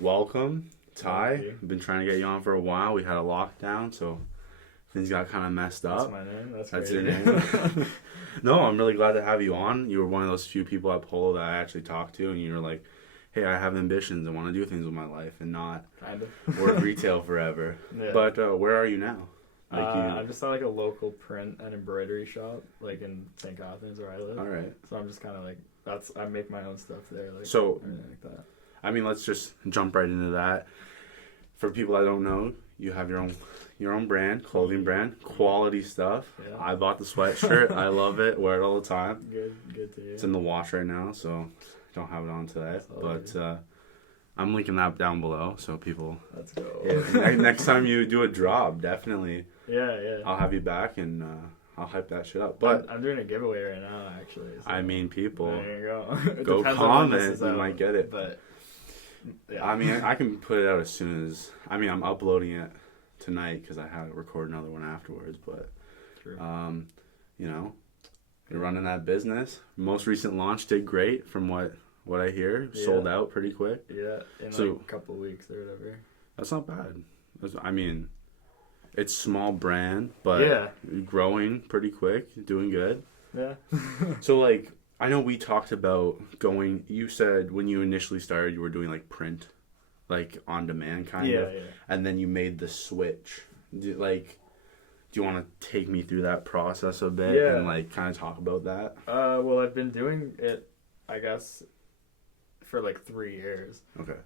welcome, Ty. I've been trying to get you on for a while. We had a lockdown, so things got kind of messed up. That's my name. That's your name. No, I'm really glad to have you on. You were one of those few people at Polo that I actually talked to, and you were like, hey, I have ambitions. I want to do things with my life and not Kind of. work retail forever. Yeah. But where are you now? I'm just at like a local print and embroidery shop, like in St. Catharines where I live. All right. So I'm just kind of like, I make my own stuff there, like So, everything like that. I mean, let's just jump right into that. For people that don't know, you have your own brand, clothing brand, quality stuff. Yeah. I bought the sweatshirt. I love it. Wear it all the time. Good to hear. It's in the wash right now, so don't have it on today. That's all But I'm linking that down below, so people. Let's go. Yeah, next time you do a drop, definitely. Yeah. I'll have you back and I'll hype that shit up. But I'm doing a giveaway right now, actually. So I mean, people, there you go. It go depends on when this comment. is You out, might get it. But yeah. I mean, I can put it out as soon as. I mean, I'm uploading it tonight because I have to record another one afterwards. But, True. you know, you're running that business. Most recent launch did great from what I hear. Yeah. Sold out pretty quick. Yeah, in So- like a couple of weeks or whatever. That's not bad. I mean, it's small brand, but Yeah. growing pretty quick, doing good. Yeah. So, like, I know we talked about going. You said when you initially started, you were doing like print, like on demand kind of, Yeah. and then you made the switch. Do you want to take me through that process a bit Yeah. and like kind of talk about that? Well, I've been doing it, I guess, for like 3 years. Okay.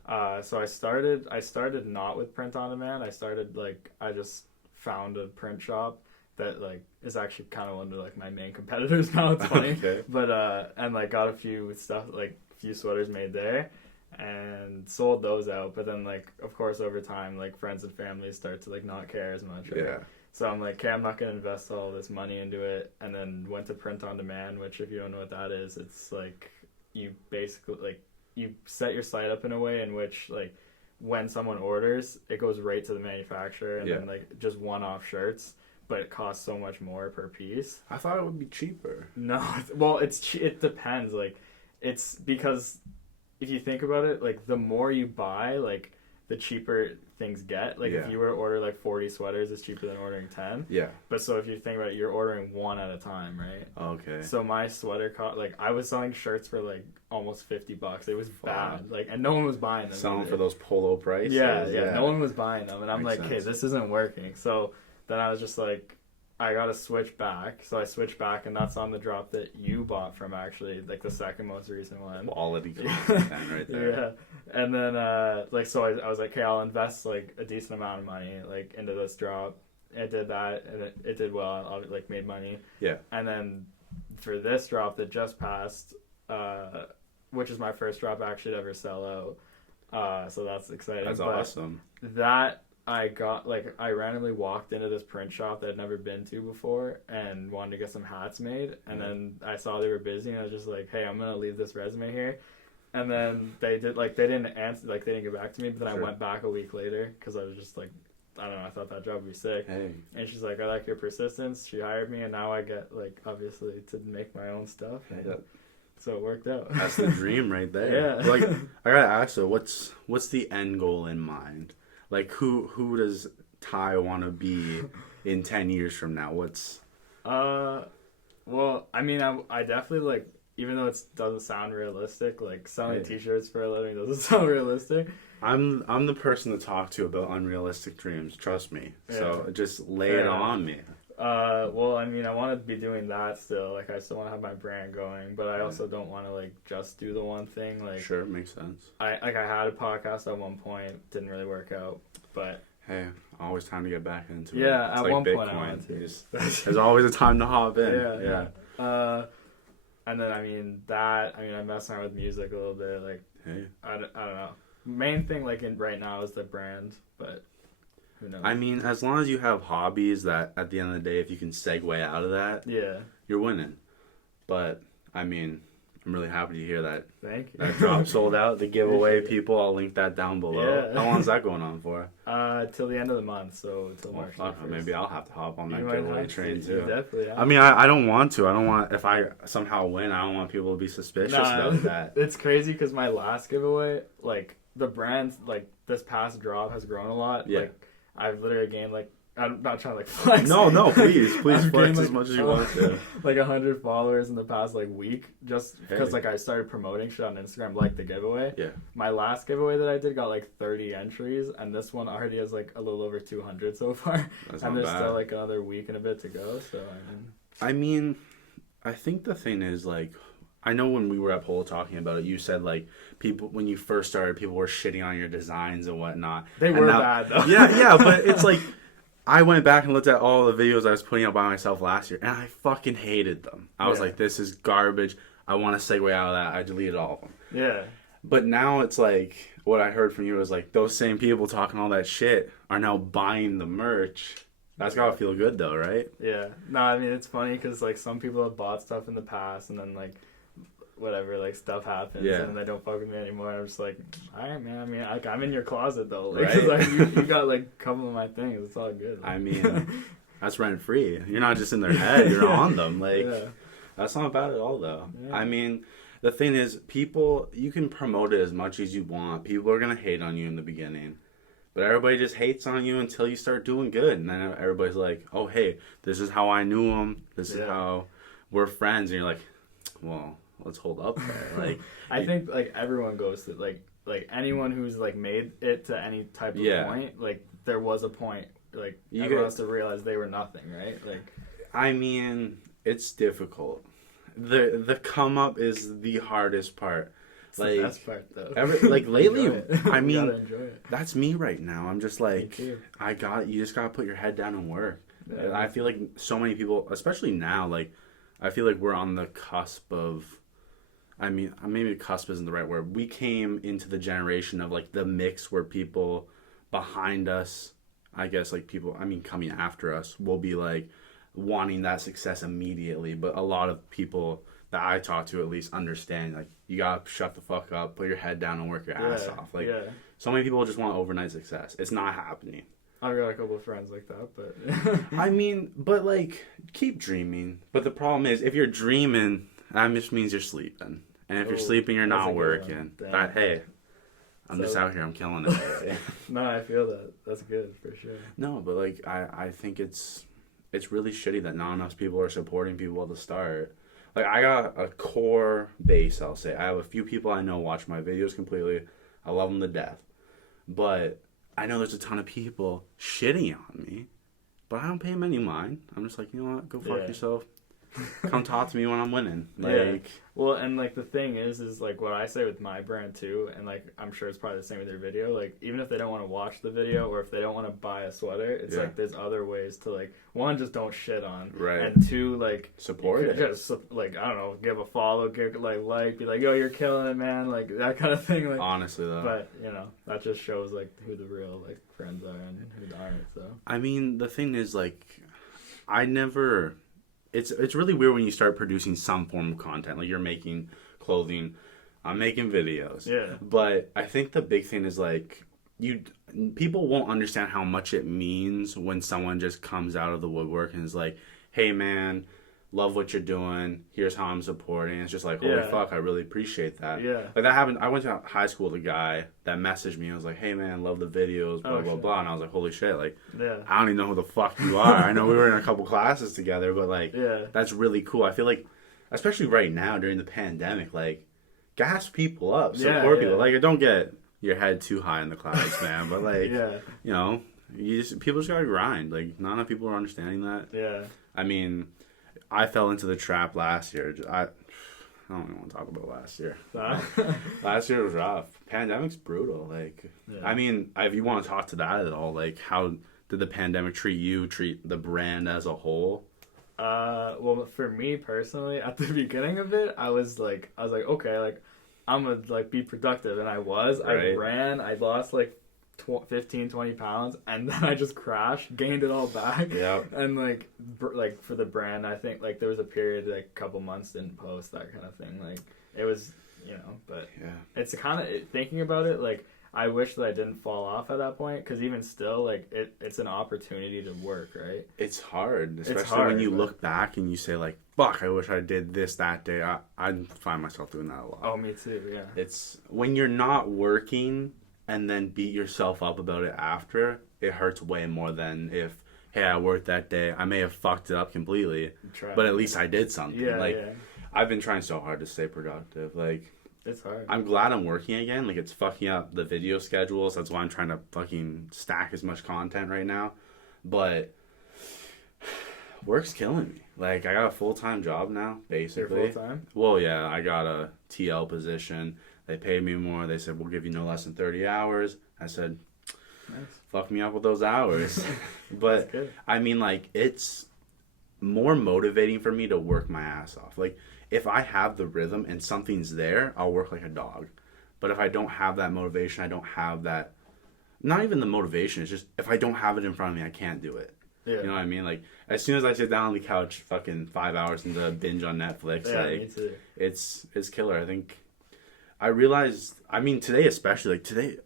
So I started not with print on demand. I just found a print shop that like is actually kind of one of like my main competitors now. It's funny. Okay. But and like got a few sweaters made there and sold those out. But then like of course over time like friends and family start to like not care as much. Right? Yeah. So I'm like, okay, I'm not gonna invest all this money into it. And then went to print on demand, which if you don't know what that is, it's like you basically like you set your site up in a way in which like when someone orders, it goes right to the manufacturer and then like just one-off shirts, but it costs so much more per piece. I thought it would be cheaper. No, well, it depends. Like, it's because if you think about it, like the more you buy, like the cheaper things get. Like if you were to order like 40 sweaters, it's cheaper than ordering 10. Yeah. But so if you think about it, you're ordering one at a time, right? Okay. So my sweater cost, like I was selling shirts for like almost $50. It was bad. Like, and no one was buying them. Selling for those polo prices. Yeah. No one was buying them. And I'm Makes like, okay, sense. this isn't working. So then I was just like, I gotta switch back. So I switched back, and that's on the drop that you bought from, actually, like the second most recent one. Quality content right there. Yeah. And then like so I was like, okay, I'll invest like a decent amount of money like into this drop. It did that, and it did well. I like made money. Yeah. And then for this drop that just passed, which is my first drop actually to ever sell out, so that's exciting. That's But awesome. that I got, like, I randomly walked into this print shop that I'd never been to before and wanted to get some hats made. And then I saw they were busy, and I was just like, hey, I'm going to leave this resume here. And then they didn't answer, like, they didn't get back to me. But then I went back a week later because I was just like, I don't know, I thought that job would be sick. Hey. And she's like, I like your persistence. She hired me, and now I get, like, obviously to make my own stuff. Yeah. So it worked out. That's the dream right there. Yeah. Like, I gotta ask, so what's the end goal in mind? Like, who does Ty want to be in 10 years from now? What's... Well, I mean, I definitely, like, even though it doesn't sound realistic, like, selling t-shirts for a living doesn't sound realistic. I'm the person to talk to about unrealistic dreams, trust me. So just lay it on me. Well, I mean, I want to be doing that still. Like, I still want to have my brand going, but I also don't want to, like, just do the one thing. Like, Sure, makes sense. I had a podcast at one point, didn't really work out, but... Hey, always time to get back into it. Yeah, It's at like one Bitcoin. point I wanted to. There's always a time to hop in. Yeah. And then, I'm messing around with music a little bit. Like, Hey. I don't know. Main thing, like, right now is the brand, but who knows? I mean, as long as you have hobbies that, at the end of the day, if you can segue out of that, you're winning. But, I mean, I'm really happy to hear that. Thank you. That drop sold out. The giveaway, people, I'll link that down below. Yeah. How long is that going on for? Till the end of the month, so till March 1st. Maybe I'll have to hop on that You might giveaway have to. train You too. definitely have I mean, I don't want to. I don't want, if I somehow win, I don't want people to be suspicious about that. It's crazy because my last giveaway, like, the brand, like, this past drop has grown a lot. Yeah. Like, I've literally gained, like, I'm not trying to, like, flex. No, please I've flex gained, as like, much as you want to. Like 100 followers in the past, like, week, just because, Hey. like, I started promoting shit on Instagram, like the giveaway. Yeah. My last giveaway that I did got, like, 30 entries, and this one already has, like, a little over 200 so far. That's And not there's bad. still, like, another week and a bit to go, so, I mean, I think the thing is, like, I know when we were at Polo talking about it, you said, like, people, when you first started, people were shitting on your designs and whatnot. They And were now, bad, though. Yeah, but it's like, I went back and looked at all the videos I was putting out by myself last year, and I fucking hated them. I was like, this is garbage. I want to segue out of that. I deleted all of them. Yeah. But now it's like, what I heard from you was like, those same people talking all that shit are now buying the merch. That's gotta feel good though, right? Yeah. No, I mean, it's funny because, like, some people have bought stuff in the past and then, like, whatever, like, stuff happens and they don't fuck with me anymore. I'm just like, all right, man. I mean, like, I'm in your closet, though. Like, 'cause, like, you got, like, a couple of my things. It's all good. Like. I mean, that's rent free. You're not just in their head, you're on them. Like, that's not bad at all, though. Yeah. I mean, the thing is, people, you can promote it as much as you want. People are going to hate on you in the beginning. But everybody just hates on you until you start doing good. And then everybody's like, oh, hey, this is how I knew him. This is how we're friends. And you're like, well, let's hold up there. Like, I think, like, everyone goes through, like anyone who's, like, made it to any type of point, like, there was a point, like, everyone has to realize they were nothing, right? Like, I mean, it's difficult. The come up is the hardest part. It's like, the best part, though. Like, lately, I mean, enjoy it. That's me right now. I'm just like, you just gotta put your head down and work. Yeah. I feel like so many people, especially now, like, I feel like we're on the cusp of, I mean, maybe cusp isn't the right word. We came into the generation of, like, the mix where people behind us, I guess, like, people, I mean, coming after us will be, like, wanting that success immediately. But a lot of people that I talk to at least understand, like, you gotta shut the fuck up, put your head down and work your ass off. Like, so many people just want overnight success. It's not happening. I've got a couple of friends like that, but... I mean, but, like, keep dreaming. But the problem is, if you're dreaming, that just means you're sleeping. And if you're sleeping, you're not working. That, hey, I'm just out here, I'm killing it. No, I feel that. That's good, for sure. No, but, like, I think it's really shitty that not enough people are supporting people at the start. Like, I got a core base, I'll say. I have a few people I know watch my videos completely. I love them to death. But I know there's a ton of people shitting on me. But I don't pay them any mind. I'm just like, you know what? Go fuck yourself. Come talk to me when I'm winning. Like, well, and, like, the thing is, like, what I say with my brand, too, and, like, I'm sure it's probably the same with your video, like, even if they don't want to watch the video or if they don't want to buy a sweater, it's, like, there's other ways to, like, one, just don't shit on. Right. And two, like... support it. Just, like, I don't know, give a follow, give, like, be like, yo, you're killing it, man, like, that kind of thing. Like, honestly, though. But, you know, that just shows, like, who the real, like, friends are and who aren't, so... I mean, the thing is, like, I never... It's really weird when you start producing some form of content. Like, you're making clothing, I'm making videos. Yeah. But I think the big thing is, like, people won't understand how much it means when someone just comes out of the woodwork and is like, hey, man, love what you're doing. Here's how I'm supporting. It's just like, holy fuck, I really appreciate that. Yeah. Like, that happened. I went to high school with a guy that messaged me and was like, hey, man, love the videos, blah, blah, blah. And I was like, holy shit. Like, I don't even know who the fuck you are. I know we were in a couple classes together, but, like, that's really cool. I feel like, especially right now during the pandemic, like, gas people up, support people. Like, don't get your head too high in the clouds, man. But, like, you know, people just gotta grind. Like, not enough people are understanding that. Yeah. I mean... I fell into the trap last year. I don't even want to talk about last year. Last year was rough. Pandemic's brutal. Like, I mean, if you want to talk to that at all, like, how did the pandemic treat the brand as a whole? Well, for me personally, at the beginning of it, I was like, okay, like, I'm gonna, like, be productive, and I was. Right. I ran. I lost, like, 15, 20 pounds, and then I just crashed, gained it all back. Yeah. And, like, for the brand, I think, like, there was a period, like, a couple months didn't post, that kind of thing. Like, it was, you know, but it's kind of, thinking about it, like, I wish that I didn't fall off at that point, because even still, like, it's an opportunity to work, right? It's hard, especially when you look back and you say, like, fuck, I wish I did this that day. I find myself doing that a lot. Oh, me too, yeah. It's, when you're not working... and then beat yourself up about it after, it hurts way more than if, hey, I worked that day. I may have fucked it up completely, but at least I did something. Yeah, like, yeah. I've been trying so hard to stay productive. Like, it's hard. I'm glad I'm working again. Like, it's fucking up the video schedules. That's why I'm trying to fucking stack as much content right now. But work's killing me. Like, I got a full-time job now, basically. You're full-time? Well, yeah, I got a TL position. They paid me more. They said, we'll give you no less than 30 hours. I said, nice. Fuck me up with those hours. But, I mean, like, it's more motivating for me to work my ass off. Like, if I have the rhythm and something's there, I'll work like a dog. But if I don't have that motivation, I don't have that, not even the motivation, it's just, if I don't have it in front of me, I can't do it. Yeah. You know what I mean? Like, as soon as I sit down on the couch, fucking 5 hours into a binge on Netflix, me too. It's killer. I think I realized, I mean, today especially, like today,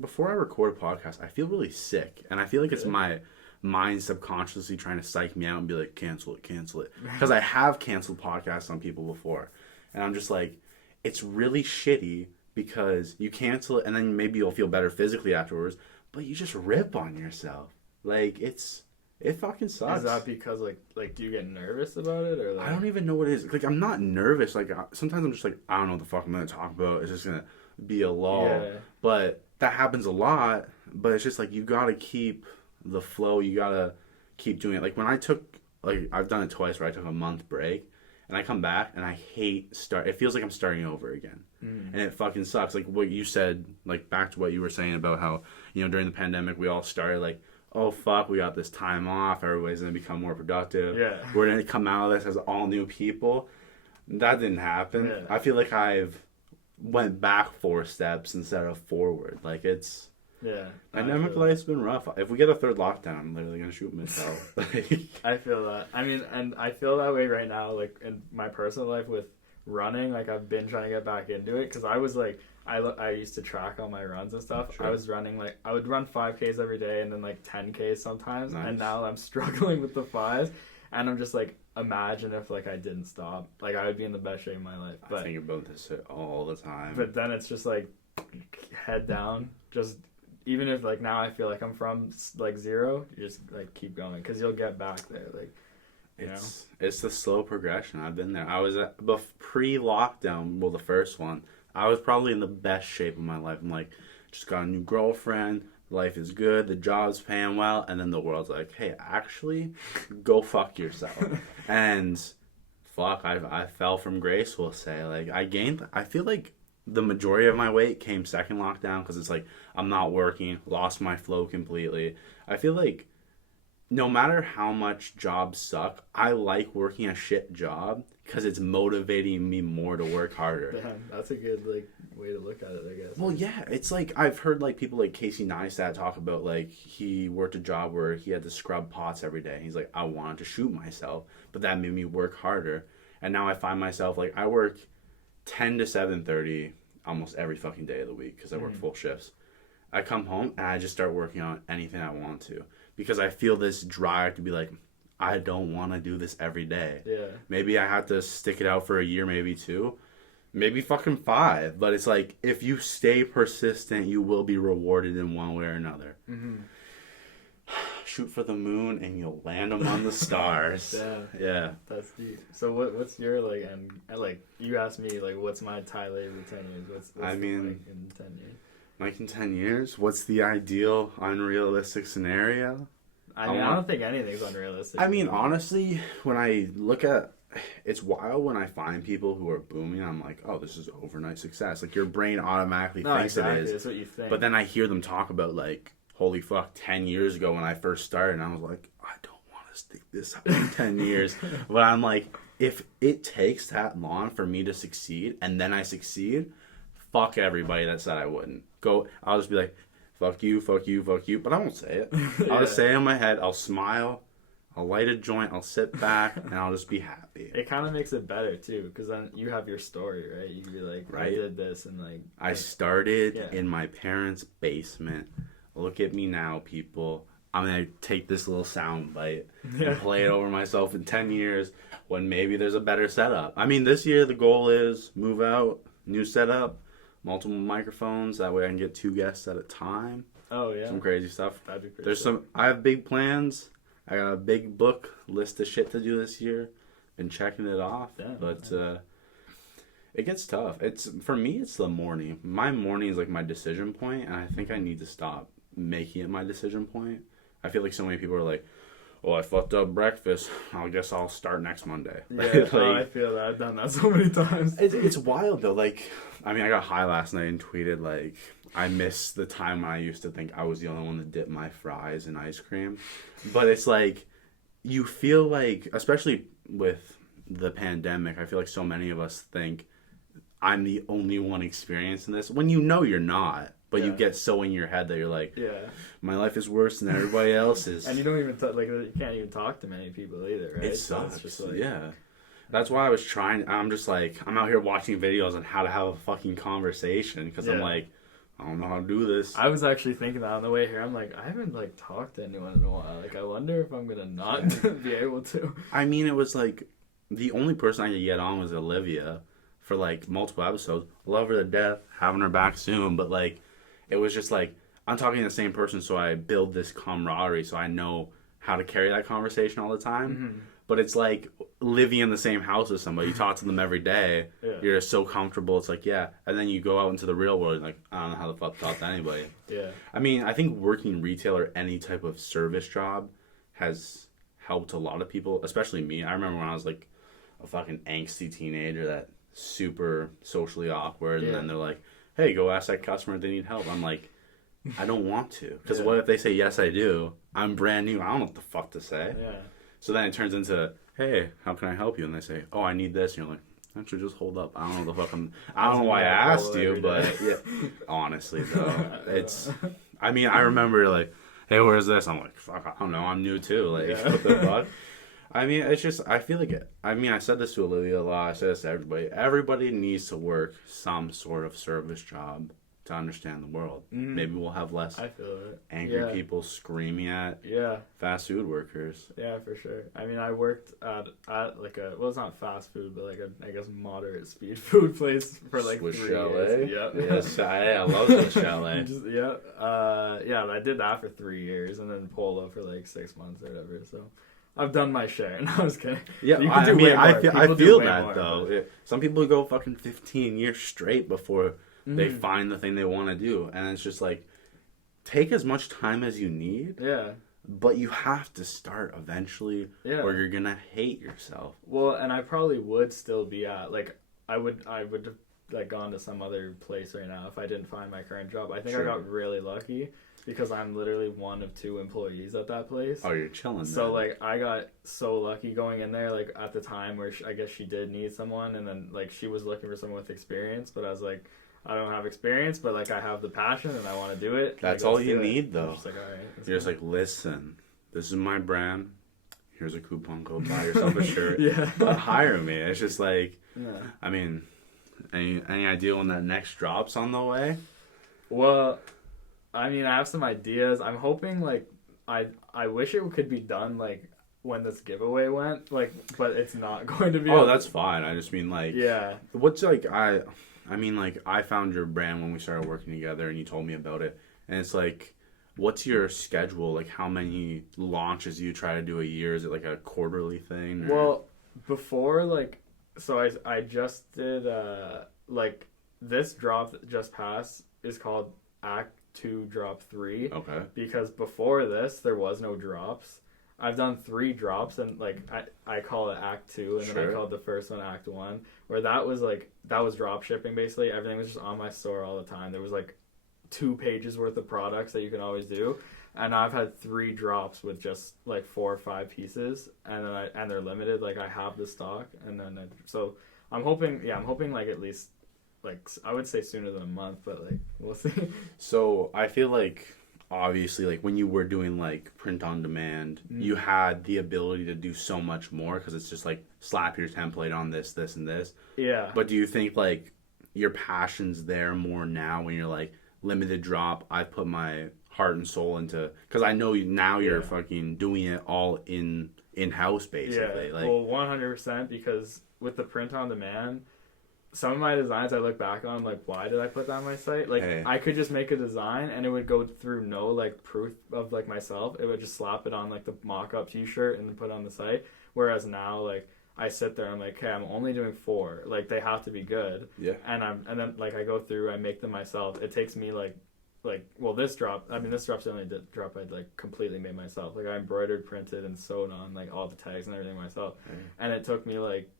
before I record a podcast, I feel really sick. And I feel like it's my mind subconsciously trying to psych me out and be like, cancel it. Because I have canceled podcasts on people before. And I'm just like, it's really shitty because you cancel it and then maybe you'll feel better physically afterwards, but you just rip on yourself. Like, it fucking sucks. Is that because, like, do you get nervous about it? Or like... I don't even know what it is. Like, I'm not nervous. Like, sometimes I'm just like, I don't know what the fuck I'm going to talk about. It's just going to be a lull. Yeah. But that happens a lot. But it's just like, you got to keep the flow. You got to keep doing it. Like, when I took, like, I've done it twice where I took a month break. And I come back and I hate it feels like I'm starting over again. And it fucking sucks. Like, what you said, like, back to what you were saying about how, you know, during the pandemic, we all started, like, oh, fuck, we got this time off. Everybody's going to become more productive. Yeah. We're going to come out of this as all new people. That didn't happen. Yeah. I feel like I've went back 4 steps instead of forward. Like, it's... Yeah. Pandemic life's been rough. If we get a third lockdown, I'm literally going to shoot myself. I feel that. I mean, and I feel that way right now, like, in my personal life with running. Like, I've been trying to get back into it because I was, like... I used to track all my runs and stuff. Sure. I was running, like, I would run 5Ks every day and then, like, 10Ks sometimes. Nice. And now I'm struggling with the 5s. And I'm just, like, imagine if, like, I didn't stop. Like, I would be in the best shape of my life. But, I think about this all the time. But then it's just, like, head down. Just, even if, like, now I feel like I'm from, like, 0, you just, like, keep going. Because you'll get back there, like... It's the slow progression. I've been there. I was pre-lockdown, well, the first one, I was probably in the best shape of my life. I'm like, just got a new girlfriend, life is good, the job's paying well, and then the world's like, hey, actually, go fuck yourself. And fuck, I fell from grace, we'll say. Like, I feel like the majority of my weight came second lockdown because it's like, I'm not working, lost my flow completely. I feel like no matter how much jobs suck, I like working a shit job because it's motivating me more to work harder. Damn, that's a good, like, way to look at it, I guess. Well, yeah, it's like, I've heard, like, people like Casey Neistat talk about, like, he worked a job where he had to scrub pots every day. He's like, I wanted to shoot myself, but that made me work harder. And now I find myself, like, I work 10 to 7:30 almost every fucking day of the week because I work full shifts. I come home and I just start working on anything I want to because I feel this drive to be like, I don't want to do this every day. Yeah. Maybe I have to stick it out for a year, maybe 2, maybe fucking 5. But it's like, if you stay persistent, you will be rewarded in one way or another. Mm-hmm. Shoot for the moon and you'll land them on the stars. Yeah. That's deep. So what's your, like, and like, you asked me, like, what's my Ty Lavery 10 years? What's I mean, Mike in 10 years? Mike in 10 years? What's the ideal, unrealistic scenario? I don't think anything's unrealistic. I mean, honestly, when I look at... It's wild when I find people who are booming. I'm like, oh, this is overnight success. Like, your brain automatically thinks it is. That's what you think. But then I hear them talk about, like, holy fuck, 10 years ago when I first started, and I was like, I don't want to stick this out in 10 years. But I'm like, if it takes that long for me to succeed, and then I succeed, fuck everybody that said I wouldn't. I'll just be like, fuck you, but I won't say it. I'll just say it in my head, I'll smile, I'll light a joint, I'll sit back, and I'll just be happy. It kind of makes it better, too, because then you have your story, right? You can be like, I did this, and like... I started in my parents' basement. Look at me now, people. I'm going to take this little sound bite and play it over myself in 10 years when maybe there's a better setup. I mean, this year the goal is move out, new setup, multiple microphones. That way I can get 2 guests at a time. Oh, yeah. Some crazy stuff. That'd be pretty I have big plans. I got a big book list of shit to do this year. Been checking it off. Yeah, but it gets tough. For me, it's the morning. My morning is like my decision point, and I think I need to stop making it my decision point. I feel like so many people are like, "Oh, I fucked up breakfast. I guess I'll start next Monday." Yeah, I feel that. I've done that so many times. It's wild though. Like, I mean, I got high last night and tweeted like, I miss the time when I used to think I was the only one that dipped my fries in ice cream. But it's like, you feel like, especially with the pandemic, I feel like so many of us think I'm the only one experiencing this. When you know you're not. But you get so in your head that you're like, my life is worse than everybody else's. And you don't even, you can't even talk to many people either, right? It sucks. So it's just like, yeah. That's why I was I'm just like, I'm out here watching videos on how to have a fucking conversation. Because I'm like, I don't know how to do this. I was actually thinking that on the way here. I'm like, I haven't talked to anyone in a while. Like, I wonder if I'm going to not be able to. I mean, it was like, the only person I could get on was Olivia for multiple episodes. Love her to death. Having her back soon. But it was just I'm talking to the same person, so I build this camaraderie, so I know how to carry that conversation all the time. Mm-hmm. But it's like living in the same house with somebody. You talk to them every day. Yeah. You're just so comfortable. It's like, yeah. And then you go out into the real world, and I don't know how the fuck to talk to anybody. Yeah. I mean, I think working retail or any type of service job has helped a lot of people, especially me. I remember when I was a fucking angsty teenager that super socially awkward, and then they're like, hey, go ask that customer if they need help. I'm like, I don't want to. Because what if they say, yes, I do? I'm brand new. I don't know what the fuck to say. Yeah. So then it turns into, hey, how can I help you? And they say, oh, I need this. And you're like, actually, just hold up. I don't know the fuck I don't know why I asked you, but honestly, though, I mean, I remember hey, where's this? I'm like, fuck, I don't know. I'm new too. What the fuck? I mean, it's just, I feel like I said this to Olivia a lot. I said this to everybody. Everybody needs to work some sort of service job to understand the world. Mm-hmm. Maybe we'll have less angry people screaming at fast food workers. Yeah, for sure. I mean, I worked at it's not fast food, but I guess moderate speed food place for Swiss 3 Chalet. years. Yeah. Yes, I love Swiss Chalet. I did that for 3 years, and then Polo for 6 months or whatever, so... I've done my share. No, I was kidding. Yeah, I feel that, though. Some people go fucking 15 years straight before they find the thing they want to do. And it's just take as much time as you need. Yeah. But you have to start eventually, or you're going to hate yourself. Well, and I probably would still be at, I would have gone to some other place right now if I didn't find my current job. I think I got really lucky. Because I'm literally one of 2 employees at that place. Oh, you're chilling. So I got so lucky going in there. At the time where I guess she did need someone, and then she was looking for someone with experience. But I was like, I don't have experience, but I have the passion and I want to do it. That's all you need, though. Just all right, you're just listen, this is my brand. Here's a coupon code. Buy yourself a shirt. But hire me. It's just I mean, any idea when that next drop's on the way? Well. I mean, I have some ideas. I'm hoping, I wish it could be done, when this giveaway went, but it's not going to be. Oh, that's fine. I just mean, what's, I found your brand when we started working together, and you told me about it, and it's, what's your schedule? How many launches do you try to do a year? Is it, a quarterly thing? Or? Well, before, so I just did, this drop that just passed is called Act 2 drop 3. Okay. Because before this there was no drops. I've done 3 drops, and I call it Act 2, and then I called the first one Act 1, where that was drop shipping basically. Everything was just on my store all the time. There was 2 pages worth of products that you can always do, and I've had 3 drops with just 4 or 5 pieces, and then and they're limited. I have the stock, and then so I'm hoping at least. I would say sooner than a month, but we'll see. So I feel obviously when you were doing print on demand, you had the ability to do so much more because it's just slap your template on this and this. Yeah. But do you think your passion's there more now when you're limited drop? I put my heart and soul into, because I know now you're fucking doing it all in house basically. Yeah. Well, 100%, because with the print on demand. some of my designs I look back on, I'm like, why did I put that on my site? Like, Hey. I could just make a design and it would go through no, like, proof of, like, myself. It would just slap it on, like, the mock-up t-shirt and then put it on the site. Whereas now, like, I sit there and I'm like, okay, I'm only doing 4. Like, they have to be good. Yeah. And then, like, I go through, I make them myself. It takes me, like, well, this drop's the only drop I'd, like, completely made myself. Like, I embroidered, printed, and sewed on, like, all the tags and everything myself. And it took me, like,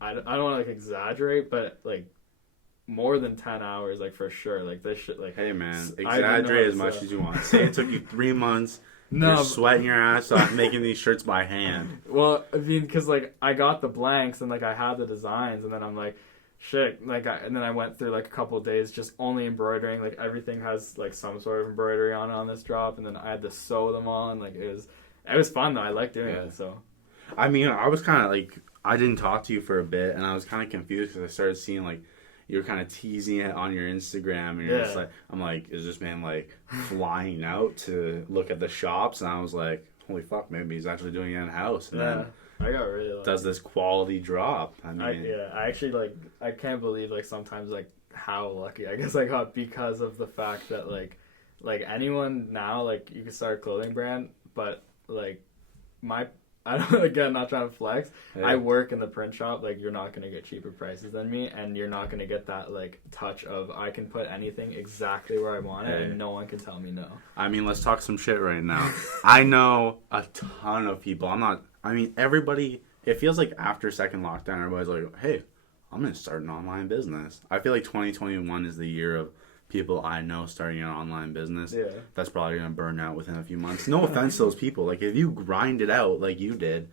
I don't want to, like, exaggerate, but, like, more than 10 hours, like, for sure. Like, this shit, like... Hey, man, exaggerate as much as you want. Say it took you 3 months. No, you're sweating your ass off making these shirts by hand. Well, I mean, because, like, I got the blanks and, like, I had the designs, and then I'm like, shit, like, and then I went through, like, a couple of days just only embroidering. Like, everything has, like, some sort of embroidery on this drop, and then I had to sew them all, and, like, it was fun, though. I like doing it, so... I mean, I was kind of, like... I didn't talk to you for a bit, and I was kind of confused because I started seeing, like, you were kind of teasing it on your Instagram, and you're just like, I'm like, is this man, like, flying out to look at the shops? And I was like, holy fuck, maybe he's actually doing it in-house. And then I got really lucky. Does this quality drop. I mean... I actually, like, I can't believe, like, sometimes, like, how lucky I guess I got because of the fact that, like anyone now, like, you can start a clothing brand, but, like, I don't, again, not trying to flex. Yeah. I work in the print shop. Like, you're not going to get cheaper prices than me, and you're not going to get that, like, touch of I can put anything exactly where I want it, and no one can tell me no. I mean, let's talk some shit right now. I know a ton of people. Everybody, it feels like after second lockdown, everybody's like, hey, I'm going to start an online business. I feel like 2021 is the year of people I know starting an online business. Yeah. That's probably going to burn out within a few months. No offense to those people. Like, if you grind it out like you did,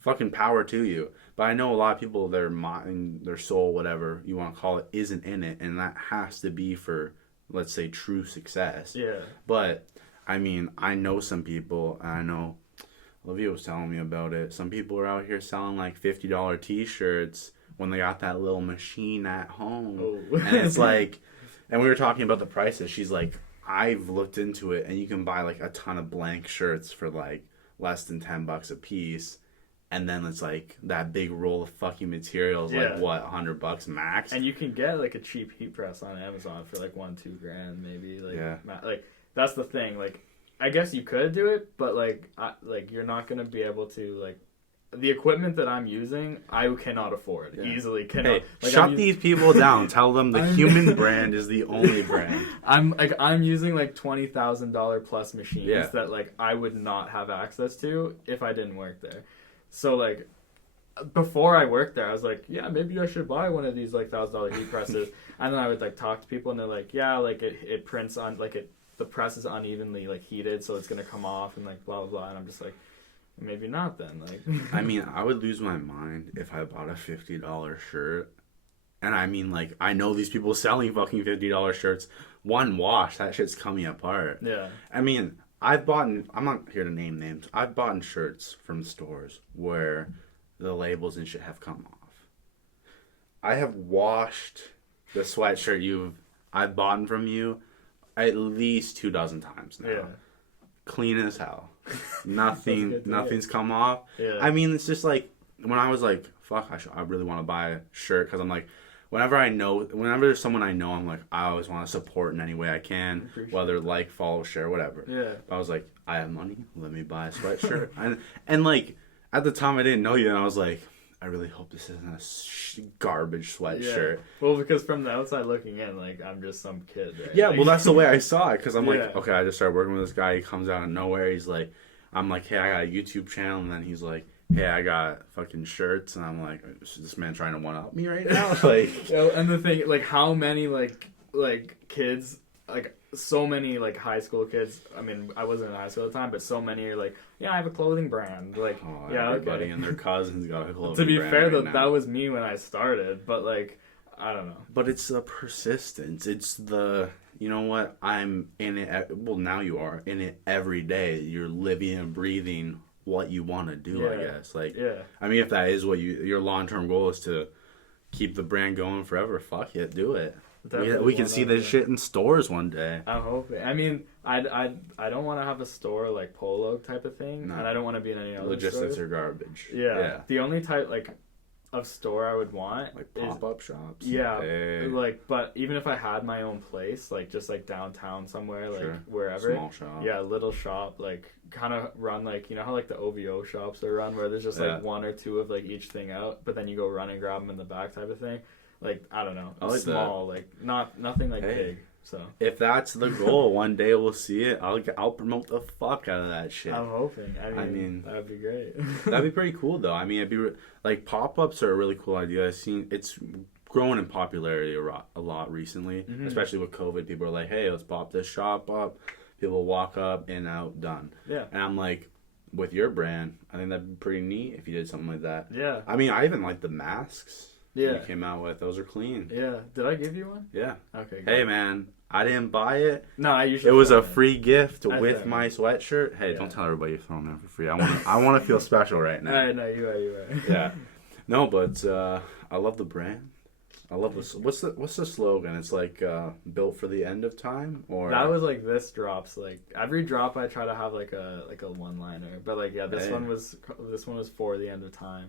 fucking power to you. But I know a lot of people, their mind, their soul, whatever you want to call it, isn't in it. And that has to be for, let's say, true success. Yeah. But, I mean, I know some people, and I know Olivia was telling me about it. Some people are out here selling, like, $50 t-shirts when they got that little machine at home. Oh. And it's like... And we were talking about the prices. She's like, I've looked into it, and you can buy, like, a ton of blank shirts for, like, less than $10 a piece. And then it's, like, that big roll of fucking materials, like, what, $100 max? And you can get, like, a cheap heat press on Amazon for, like, $1-2 grand, maybe. Like, like, that's the thing. Like, I guess you could do it, but, like, you're not going to be able to, like, the equipment that I'm using, I cannot afford. Easily cannot. Hey, like, shut these people down. Tell them the human brand is the only brand. I'm using like $20,000 plus machines that, like, I would not have access to if I didn't work there. So, like, before I worked there, I was like, yeah, maybe I should buy one of these, like, $1,000 heat presses. And then I would, like, talk to people, and they're like, yeah, like, it prints on, like, the press is unevenly, like, heated, so it's gonna come off and, like, blah blah blah. And I'm just like, maybe not then. Like, I mean, I would lose my mind if I bought a $50 shirt. And I mean, like, I know these people selling fucking $50 shirts. One wash, that shit's coming apart. Yeah. I mean, I'm not here to name names. I've bought shirts from stores where the labels and shit have come off. I have washed the sweatshirt I've bought from you at least 24 times now. Yeah. Clean as hell. Nothing's come off. Yeah. I mean, it's just like when I was like, fuck, I really want to buy a shirt, because I'm like, whenever there's someone I know, I'm like, I always want to support in any way I can, whether like, follow, share, whatever. Yeah. But I was like, I have money, let me buy a sweatshirt. and like, at the time I didn't know you, and I was like, I really hope this isn't a garbage sweatshirt. Yeah. Well, because from the outside looking in, like, I'm just some kid. Right? Yeah, well, that's the way I saw it, because I'm like, okay, I just started working with this guy. He comes out of nowhere. He's like, I'm like, hey, I got a YouTube channel. And then he's like, hey, I got fucking shirts. And I'm like, is this man trying to one-up me right now? Like, and the thing, like, how many, like kids, like, so many, like, high school kids, I mean, I wasn't in high school at the time, but so many are like, yeah, I have a clothing brand. Like, everybody and their cousins got a clothing brand. To be fair, though, that was me when I started, but, like, I don't know. But it's the persistence. It's the, you know what, I'm in it, well, now you are in it every day. You're living and breathing what you want to do, I guess. Like, I mean, if that is what your long-term goal is to keep the brand going forever, fuck it, do it. We can see this shit in stores one day. I'm hoping. I mean, I don't want to have a store like Polo type of thing, and I don't want to be in any other logistics stores. Are garbage. Yeah. The only type, like, of store I would want. Like pop-up shops? Yeah. Hey. Like, but even if I had my own place, like just like downtown somewhere, like wherever. Small shop. Yeah, little shop, like kind of run like, you know how like the OVO shops are run where there's just like one or two of like each thing out, but then you go run and grab them in the back type of thing. Like, I don't know. I like small, that. like nothing like big. So if that's the goal, one day we'll see it. I'll promote the fuck out of that shit. I'm hoping. I mean that would be great. That'd be pretty cool, though. I mean, it'd be like pop-ups are a really cool idea. I've seen it's growing in popularity a lot recently, especially with COVID. People are like, "Hey, let's pop this shop up." People walk up, in, out, done. Yeah. And I'm like, with your brand, I think that'd be pretty neat if you did something like that. Yeah. I mean, I even like the masks. Yeah. You came out with those are clean. Yeah. Did I give you one? Yeah. Okay. Hey, man. I didn't buy it. No, I usually. It was a free gift with thought, my sweatshirt. Hey, don't tell everybody you're throwing it for free. I want to feel special right now. No, you are. Yeah. No, but I love the brand. I love this. What's the slogan? It's like built for the end of time, or that was like this drops. Like every drop, I try to have like a one-liner. But like this one was for the end of time.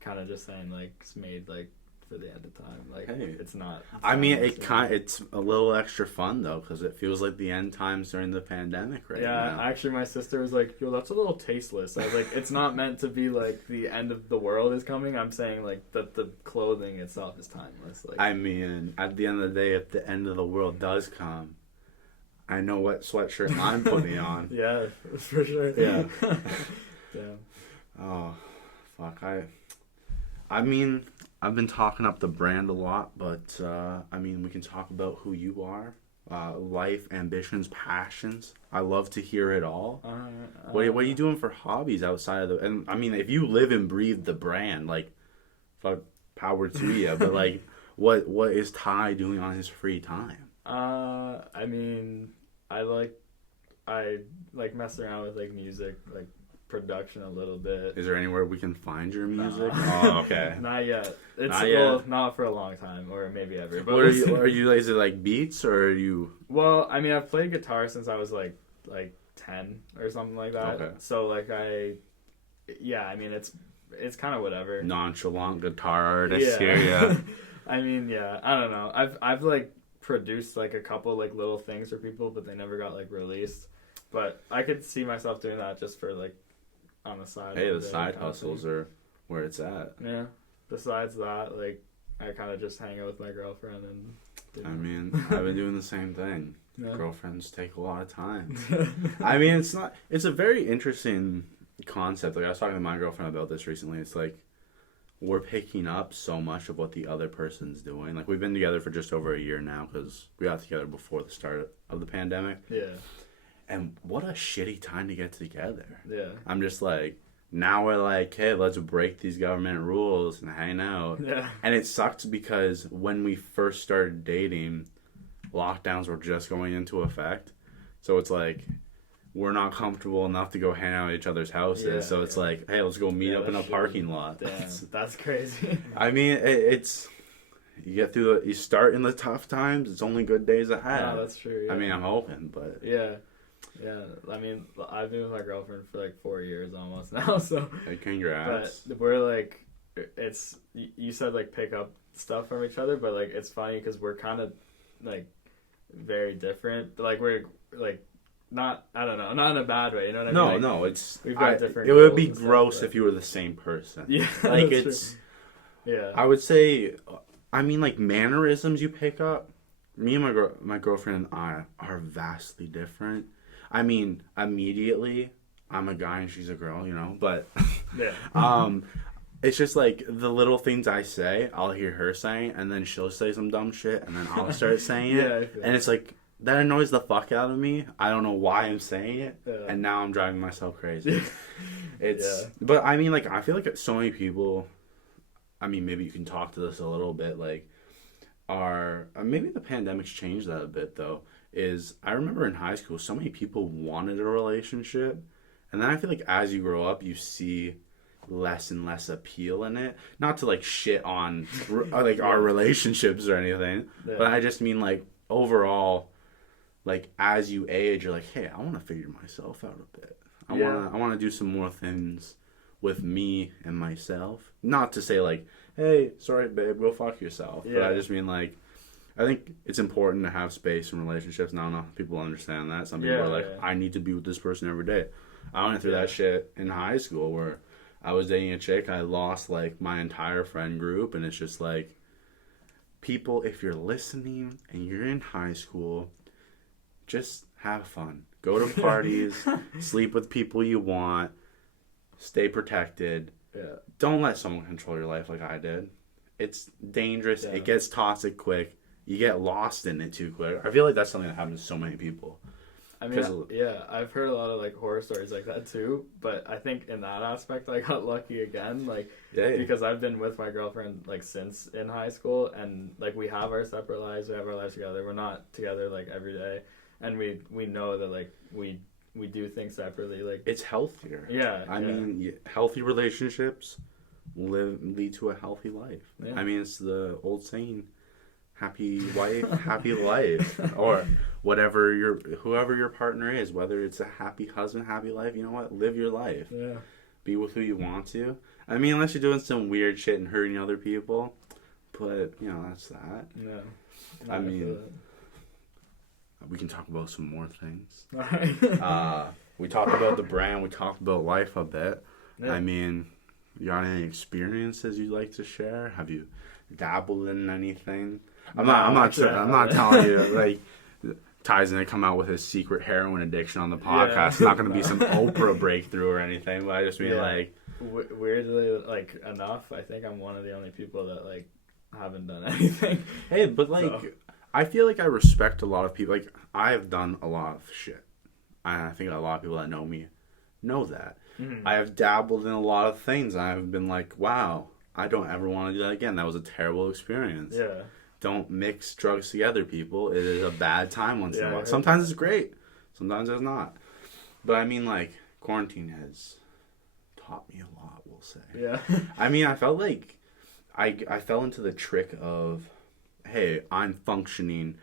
Kind of just saying like it's made like for the end of time. Like it's not. I mean, it's a little extra fun though because it feels like the end times during the pandemic right now. Yeah, actually, my sister was like, "Yo, that's a little tasteless." I was like, "It's not meant to be like the end of the world is coming." I'm saying like that the clothing itself is timeless. Like, I mean, at the end of the day, if the end of the world does come, I know what sweatshirt I'm putting on. Yeah, for sure. Yeah. Damn. Oh, fuck. I mean, I've been talking up the brand a lot, but I mean, we can talk about who you are, life, ambitions, passions. I love to hear it all. What are you doing for hobbies outside of the? And I mean, if you live and breathe the brand, like, fuck, power to you. But like, what is Ty doing on his free time? I mean, I like messing around with like music, like production a little bit. Is there anywhere we can find your music? Oh, okay. Not yet. It's not yet. Not for a long time, or maybe ever. But what are you? Is it like beats or are you? Well, I mean, I've played guitar since I was like 10 or something like that. Okay. So like I mean it's kind of whatever. Nonchalant guitar artist here, yeah. I mean, yeah, I don't know. I've like produced like a couple like little things for people, but they never got like released. But I could see myself doing that just for like on the side. Hey, the side hustles are where it's at. Yeah. Besides that, like I kind of just hang out with my girlfriend and. I mean, I've been doing the same thing. Yeah. Girlfriends take a lot of time. I mean, it's a very interesting concept. Like I was talking to my girlfriend about this recently. It's like we're picking up so much of what the other person's doing. Like we've been together for just over a year now because we got together before the start of the pandemic. Yeah. And what a shitty time to get together. Yeah. I'm just like, now we're like, hey, let's break these government rules and hang out. Yeah. And it sucked because when we first started dating, lockdowns were just going into effect. So it's like, we're not comfortable enough to go hang out at each other's houses. Yeah, so it's like, hey, let's go meet up in a parking lot. Damn, that's crazy. I mean, it's... You start in the tough times, it's only good days ahead. No, that's true. Yeah. I mean, I'm hoping, but... Yeah. I mean, I've been with my girlfriend for like 4 years almost now, so... Hey, congrats. But we're like... It's... You said like pick up stuff from each other, but like it's funny because we're kind of like very different. Like we're like... Not, I don't know, not in a bad way, you know what I mean? Like, No, it's... We've got different it would be goals gross stuff, if you were the same person. Yeah. Like, it's... True. Yeah. I would say... I mean, like, mannerisms you pick up... Me and my girlfriend and I are vastly different. I mean, immediately, I'm a guy and she's a girl, you know? But... Yeah. It's just, like, the little things I say, I'll hear her saying, and then she'll say some dumb shit, and then I'll start saying it. And it's like... That annoys the fuck out of me. I don't know why I'm saying it, and now I'm driving myself crazy. But I mean, like, I feel like so many people, I mean, maybe you can talk to this a little bit, like, maybe the pandemic's changed that a bit, though, is I remember in high school, so many people wanted a relationship, and then I feel like as you grow up, you see less and less appeal in it. Not to, like, shit on, like, our relationships or anything, but I just mean, like, overall... Like, as you age, you're like, hey, I want to figure myself out a bit. I want to do some more things with me and myself. Not to say, like, hey, sorry, babe, go fuck yourself. Yeah. But I just mean, like, I think it's important to have space in relationships. Not enough people understand that. Some people are like, I need to be with this person every day. I went through that shit in high school where I was dating a chick. I lost, like, my entire friend group. And it's just like, people, if you're listening and you're in high school, just have fun. Go to parties, sleep with people you want, stay protected. Yeah. Don't let someone control your life like I did. It's dangerous. Yeah. It gets toxic quick. You get lost in it too quick. I feel like that's something that happens to so many people. I mean, I've heard a lot of, like, horror stories like that too, but I think in that aspect I got lucky again, like, because I've been with my girlfriend, like, since in high school, and, like, we have our separate lives, we have our lives together, we're not together, like, every day, and we know that, like, we do things separately, like, it's healthier. I mean, healthy relationships lead to a healthy life. I mean, it's the old saying, happy wife, happy life, or whoever your partner is, whether it's a happy husband, happy life, you know what, live your life. Be with who you want to. I mean, unless you're doing some weird shit and hurting other people, but, you know, that's that. I mean, we can talk about some more things. We talked about the brand, we talked about life a bit. I mean, you got any experiences you'd like to share? Have you dabbled in anything? I'm not telling you, like, Ty's gonna come out with his secret heroin addiction on the podcast. It's not gonna be some Oprah breakthrough or anything, but I just mean, like, weirdly, like, enough, I think I'm one of the only people that, like, haven't done anything. Hey, but, like, so. I feel like I respect a lot of people. Like, I have done a lot of shit. I think a lot of people that know me know that. I have dabbled in a lot of things. I've been like, wow, I don't ever want to do that again. That was a terrible experience. Don't mix drugs together, people. It is a bad time once in a while. Sometimes it's great. Sometimes it's not. But I mean, like, quarantine has taught me a lot, we'll say. I mean, I felt like I fell into the trick of, hey, I'm functioning.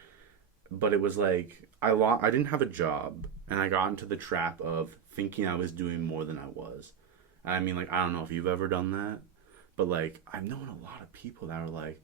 But it was like, I didn't have a job. And I got into the trap of thinking I was doing more than I was. And I mean, like, I don't know if you've ever done that. But, like, I've known a lot of people that are like,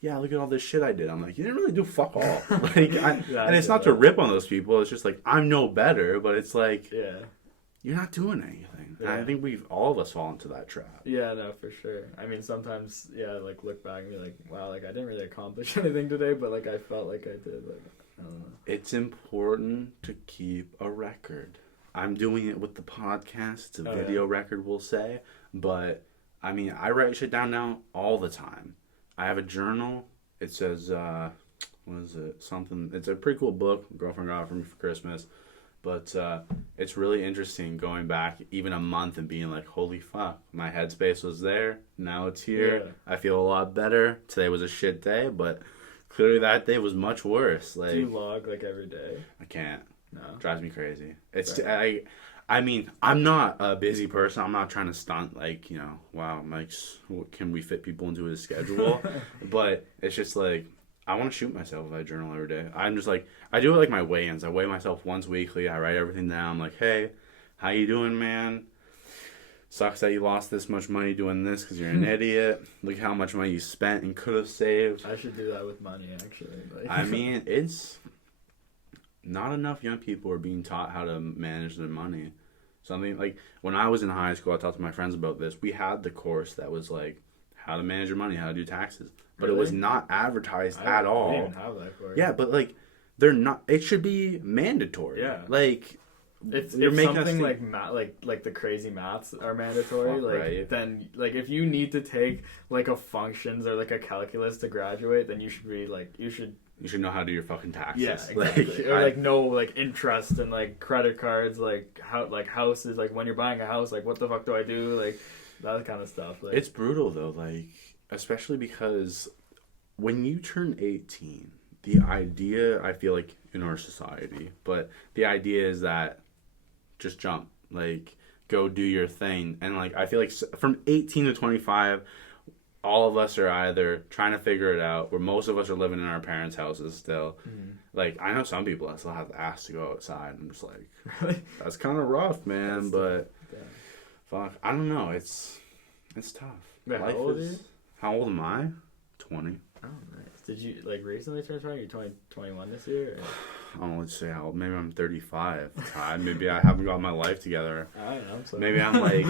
yeah, look at all this shit I did. I'm like, you didn't really do fuck all. Like, and it's not to rip on those people. It's just like, I'm no better, but it's like, you're not doing anything. And I think all of us fall into that trap. Yeah, no, for sure. I mean, sometimes, like, look back and be like, wow, like, I didn't really accomplish anything today, but, like, I felt like I did. Like, I don't know. It's important to keep a record. I'm doing it with the podcast. It's a video record, we'll say. But, I mean, I write shit down now all the time. I have a journal. It says, what is it? Something. It's a pretty cool book. My girlfriend got it for me for Christmas. But it's really interesting going back even a month and being like, holy fuck, my headspace was there. Now it's here. I feel a lot better. Today was a shit day, but clearly that day was much worse. Like, do you log, like, every day? I can't. No. It drives me crazy. It's I mean, I'm not a busy person. I'm not trying to stunt, like, you know, wow, like, can we fit people into his schedule? But it's just, like, I want to shoot myself if I journal every day. I'm just, like, I do it like my weigh-ins. I weigh myself once weekly. I write everything down. I'm like, hey, how you doing, man? Sucks that you lost this much money doing this because you're an idiot. Look how much money you spent and could have saved. I should do that with money, actually. Like. I mean, it's... not enough young people are being taught how to manage their money. Something like when I was in high school, I talked to my friends about this. We had the course that was like how to manage your money, how to do taxes, but it was not advertised at all. I didn't even have that course. Yeah, but like they're not. It should be mandatory. Yeah, like if something like the crazy maths are mandatory, then like if you need to take like a functions or like a calculus to graduate, then you should be like you should know how to do your fucking taxes. Yeah, exactly. Or like no like interest and like credit cards, like how like houses, like when you're buying a house, like what the fuck do I do, like that kind of stuff. Like, it's brutal though, like especially because when you turn 18, the idea, I feel like in our society, but the idea is that just jump, like go do your thing, and like I feel like from 18 to 25. All of us are either trying to figure it out, where most of us are living in our parents' houses still. Like, I know some people that still have the ass to go outside. I'm just like, that's kind of rough, man. But, fuck, I don't know. It's tough. Yeah, Life how old are you? How old am I? 20. Oh, nice. Did you like recently turn 20? You're 21 this year? Or? I don't know what to say. Maybe I'm 35. Maybe I haven't got my life together. I don't know. So. Maybe I'm like.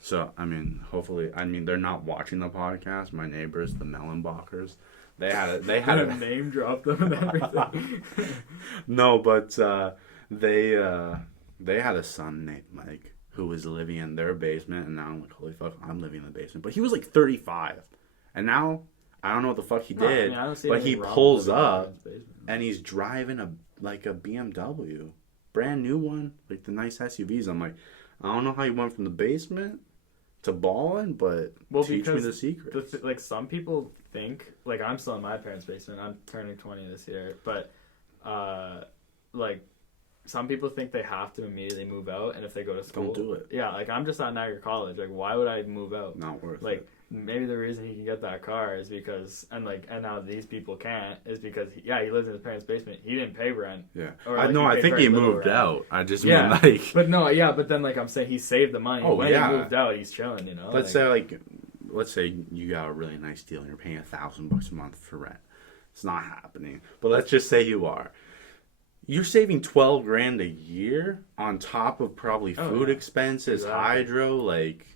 So I mean, hopefully, they're not watching the podcast. My neighbors, the Mellenbachers, they had a name drop them and everything. No, but they had a son named Mike who was living in their basement, and now I'm like, holy fuck, I'm living in the basement. But he was like 35, and now I don't know what the fuck he did, but he pulls up and he's driving a BMW, brand new one, like the nice SUVs. I'm like, I don't know how you went from the basement to balling, but teach me the secret. Like some people think, like I'm still in my parents' basement. I'm turning 20 this year, but like some people think they have to immediately move out, and if they go to school, don't do it. Yeah, like I'm just at Niagara College. Like, why would I move out? Not worth like, it. Maybe the reason he can get that car is because, and now these people can't, is because he lives in his parents' basement. He didn't pay rent. Yeah, or, like, I think he moved out. I just mean like. But then like I'm saying, he saved the money. Oh, when he moved out, he's chilling. You know. Let's say you got a really nice deal and you're paying $1,000 a month for rent. It's not happening. But let's just say you are. You're saving $12,000 a year on top of probably food expenses, hydro, like,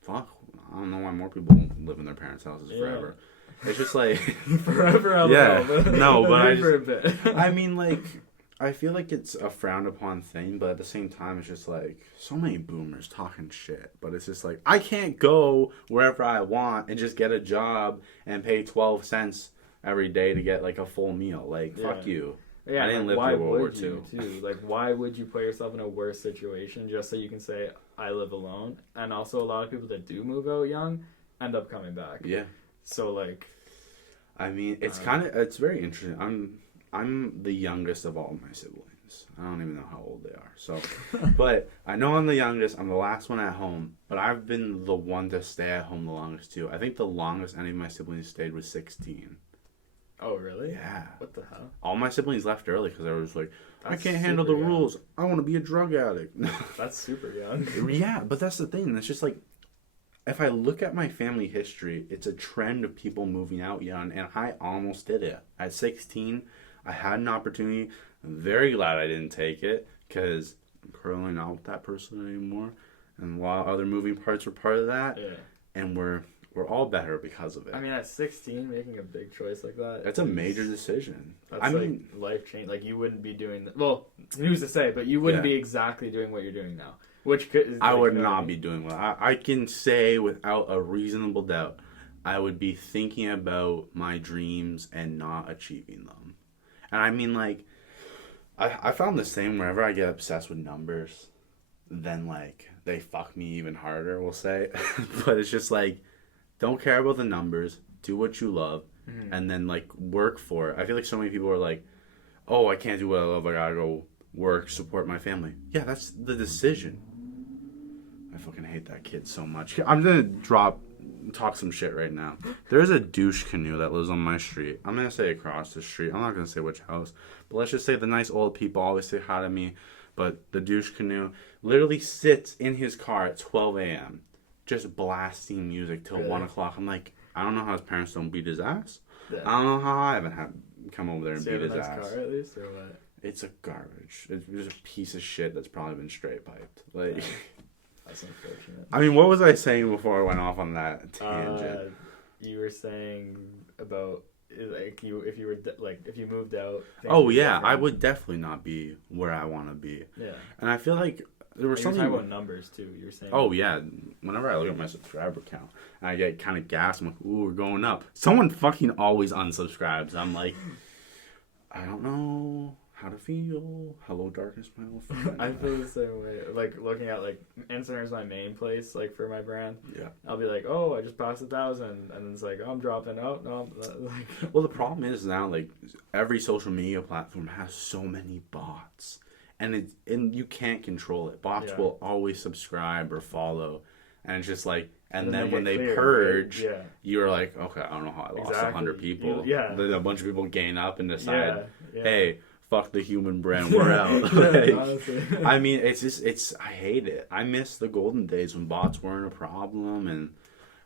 fuck. I don't know why more people live in their parents' houses forever. It's just like forever. I don't know, but I mean, like, I feel like it's a frowned upon thing, but at the same time, it's just like so many boomers talking shit. But it's just like I can't go wherever I want and just get a job and pay 12 cents every day to get like a full meal. Like fuck you. Yeah, I didn't live through World War II. Like, why would you put yourself in a worse situation just so you can say, I live alone? And also, a lot of people that do move out young end up coming back. Yeah. So, like... I mean, it's very interesting. I'm the youngest of all my siblings. I don't even know how old they are. So, but I know I'm the youngest. I'm the last one at home. But I've been the one to stay at home the longest, too. I think the longest any of my siblings stayed was 16. Oh, really? Yeah. What the hell? All my siblings left early because I was like, I can't handle the rules. I want to be a drug addict. That's super young. Yeah, but that's the thing. It's just like, if I look at my family history, it's a trend of people moving out young, and I almost did it. At 16, I had an opportunity. I'm very glad I didn't take it because I'm currently not with that person anymore. And a lot of other moving parts were part of that. Yeah. And we're all better because of it. I mean, at 16, making a big choice like that. That's a major decision. That's life change. Like, you wouldn't be doing that. Well, who's to say, but you wouldn't be exactly doing what you're doing now. I would not be doing what I can say without a reasonable doubt. I would be thinking about my dreams and not achieving them. And I mean, like, I found the same whenever I get obsessed with numbers, then, like, they fuck me even harder, we'll say. But it's just like, don't care about the numbers. Do what you love, and then like work for it. I feel like so many people are like, "Oh, I can't do what I love. I gotta go work, support my family." Yeah, that's the decision. I fucking hate that kid so much. I'm gonna talk some shit right now. There's a douche canoe that lives on my street. I'm gonna say across the street. I'm not gonna say which house, but let's just say the nice old people always say hi to me. But the douche canoe literally sits in his car at 12 a.m. just blasting music till 1 o'clock. I'm like, I don't know how his parents don't beat his ass. Yeah. I don't know how I haven't had come over there and beat his ass. Car at least, or what? It's a garbage. It's just a piece of shit that's probably been straight piped. Like, that's unfortunate. I mean, what was I saying before I went off on that tangent? You were saying about like if you moved out. Oh yeah, I would definitely not be where I want to be. Yeah, and I feel like. There was something talking about numbers too. You were saying. Oh yeah, whenever I look at my subscriber count, and I get kind of gassed. I'm like, "Ooh, we're going up." Someone fucking always unsubscribes. I'm like, I don't know how to feel. Hello, darkness, my old friend. I feel the same way. Like looking at like Instagram's my main place, like for my brand. Yeah. I'll be like, "Oh, I just passed 1,000," and then it's like, "Oh, I'm dropping out." No, like. Well, the problem is now, like every social media platform has so many bots. And you can't control it. Bots will always subscribe or follow, and it's just like, and then when they purge, you're like, okay, I don't know how I lost 100 people. Then a bunch of people gain up and decide, hey, fuck the human brand, we're out. Like, I mean, I hate it. I miss the golden days when bots weren't a problem, and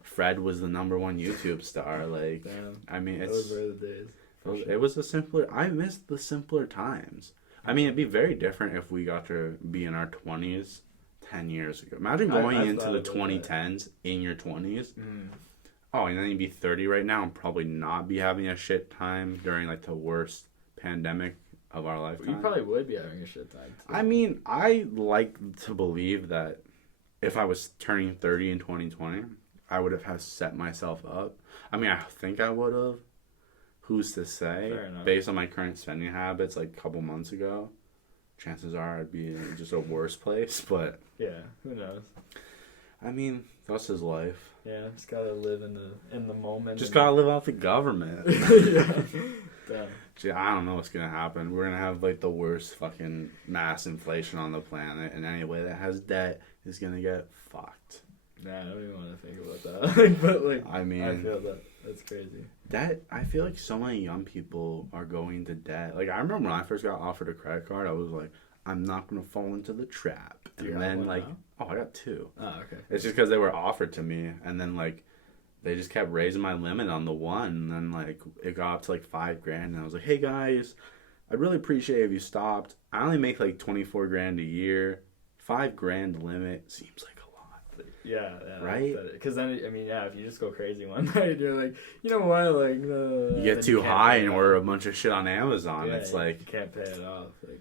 Fred was the #1 YouTube star. Like, damn. I mean, Those were the days. It was a simpler. I miss the simpler times. I mean, it'd be very different if we got to be in our 20s 10 years ago. Imagine going into the 2010s in your 20s. Mm. Oh, and then you'd be 30 right now and probably not be having a shit time during like the worst pandemic of our lifetime. You probably would be having a shit time too. I mean, I like to believe that if I was turning 30 in 2020, I would have set myself up. I mean, I think I would have. Who's to say? Based on my current spending habits, like a couple months ago, chances are I'd be in just a worse place. But yeah, who knows? I mean, that's his life. Yeah, just gotta live in the moment. Just gotta live off the government. Yeah. Damn. Gee, I don't know what's gonna happen. We're gonna have like the worst fucking mass inflation on the planet, and anybody that has debt is gonna get fucked. Nah, I don't even want to think about that. But like, I mean, I feel that. That's crazy. I feel like so many young people are going into debt. Like, I remember when I first got offered a credit card, I was like, I'm not going to fall into the trap. And then, like, now? I got 2. Oh, okay. It's just because they were offered to me. And then, like, they just kept raising my limit on the one. And then, like, it got up to, like, $5,000. And I was like, hey, guys, I'd really appreciate if you stopped. I only make, like, $24,000 a year. $5,000 limit seems like yeah, right? Because then, I mean, yeah, if you just go crazy one night, you're like, you know what, like, you get too high and order a bunch of shit on Amazon. Yeah, it's like you can't pay it off, like,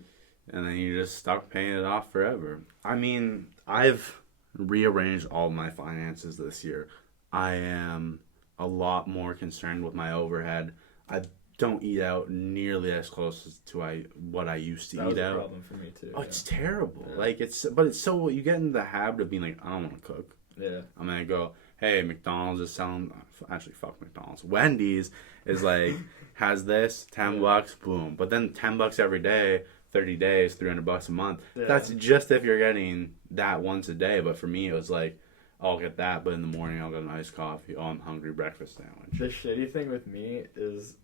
and then you just stuck paying it off forever. I mean, I've rearranged all my finances this year. I am a lot more concerned with my overhead. I don't eat out nearly as close to what I used to eat out. That was a problem for me too. Oh, it's terrible. Yeah. Like it's so you get in the habit of being like, I don't want to cook. Yeah. I'm gonna go, hey, McDonald's is selling. Actually, fuck McDonald's. Wendy's is like has this $10, boom. But then $10 every day, 30 days, $300 a month. Yeah. That's just if you're getting that once a day. But for me, it was like, I'll get that, but in the morning I'll get an iced coffee. Oh, I'm hungry. Breakfast sandwich. The shitty thing with me is,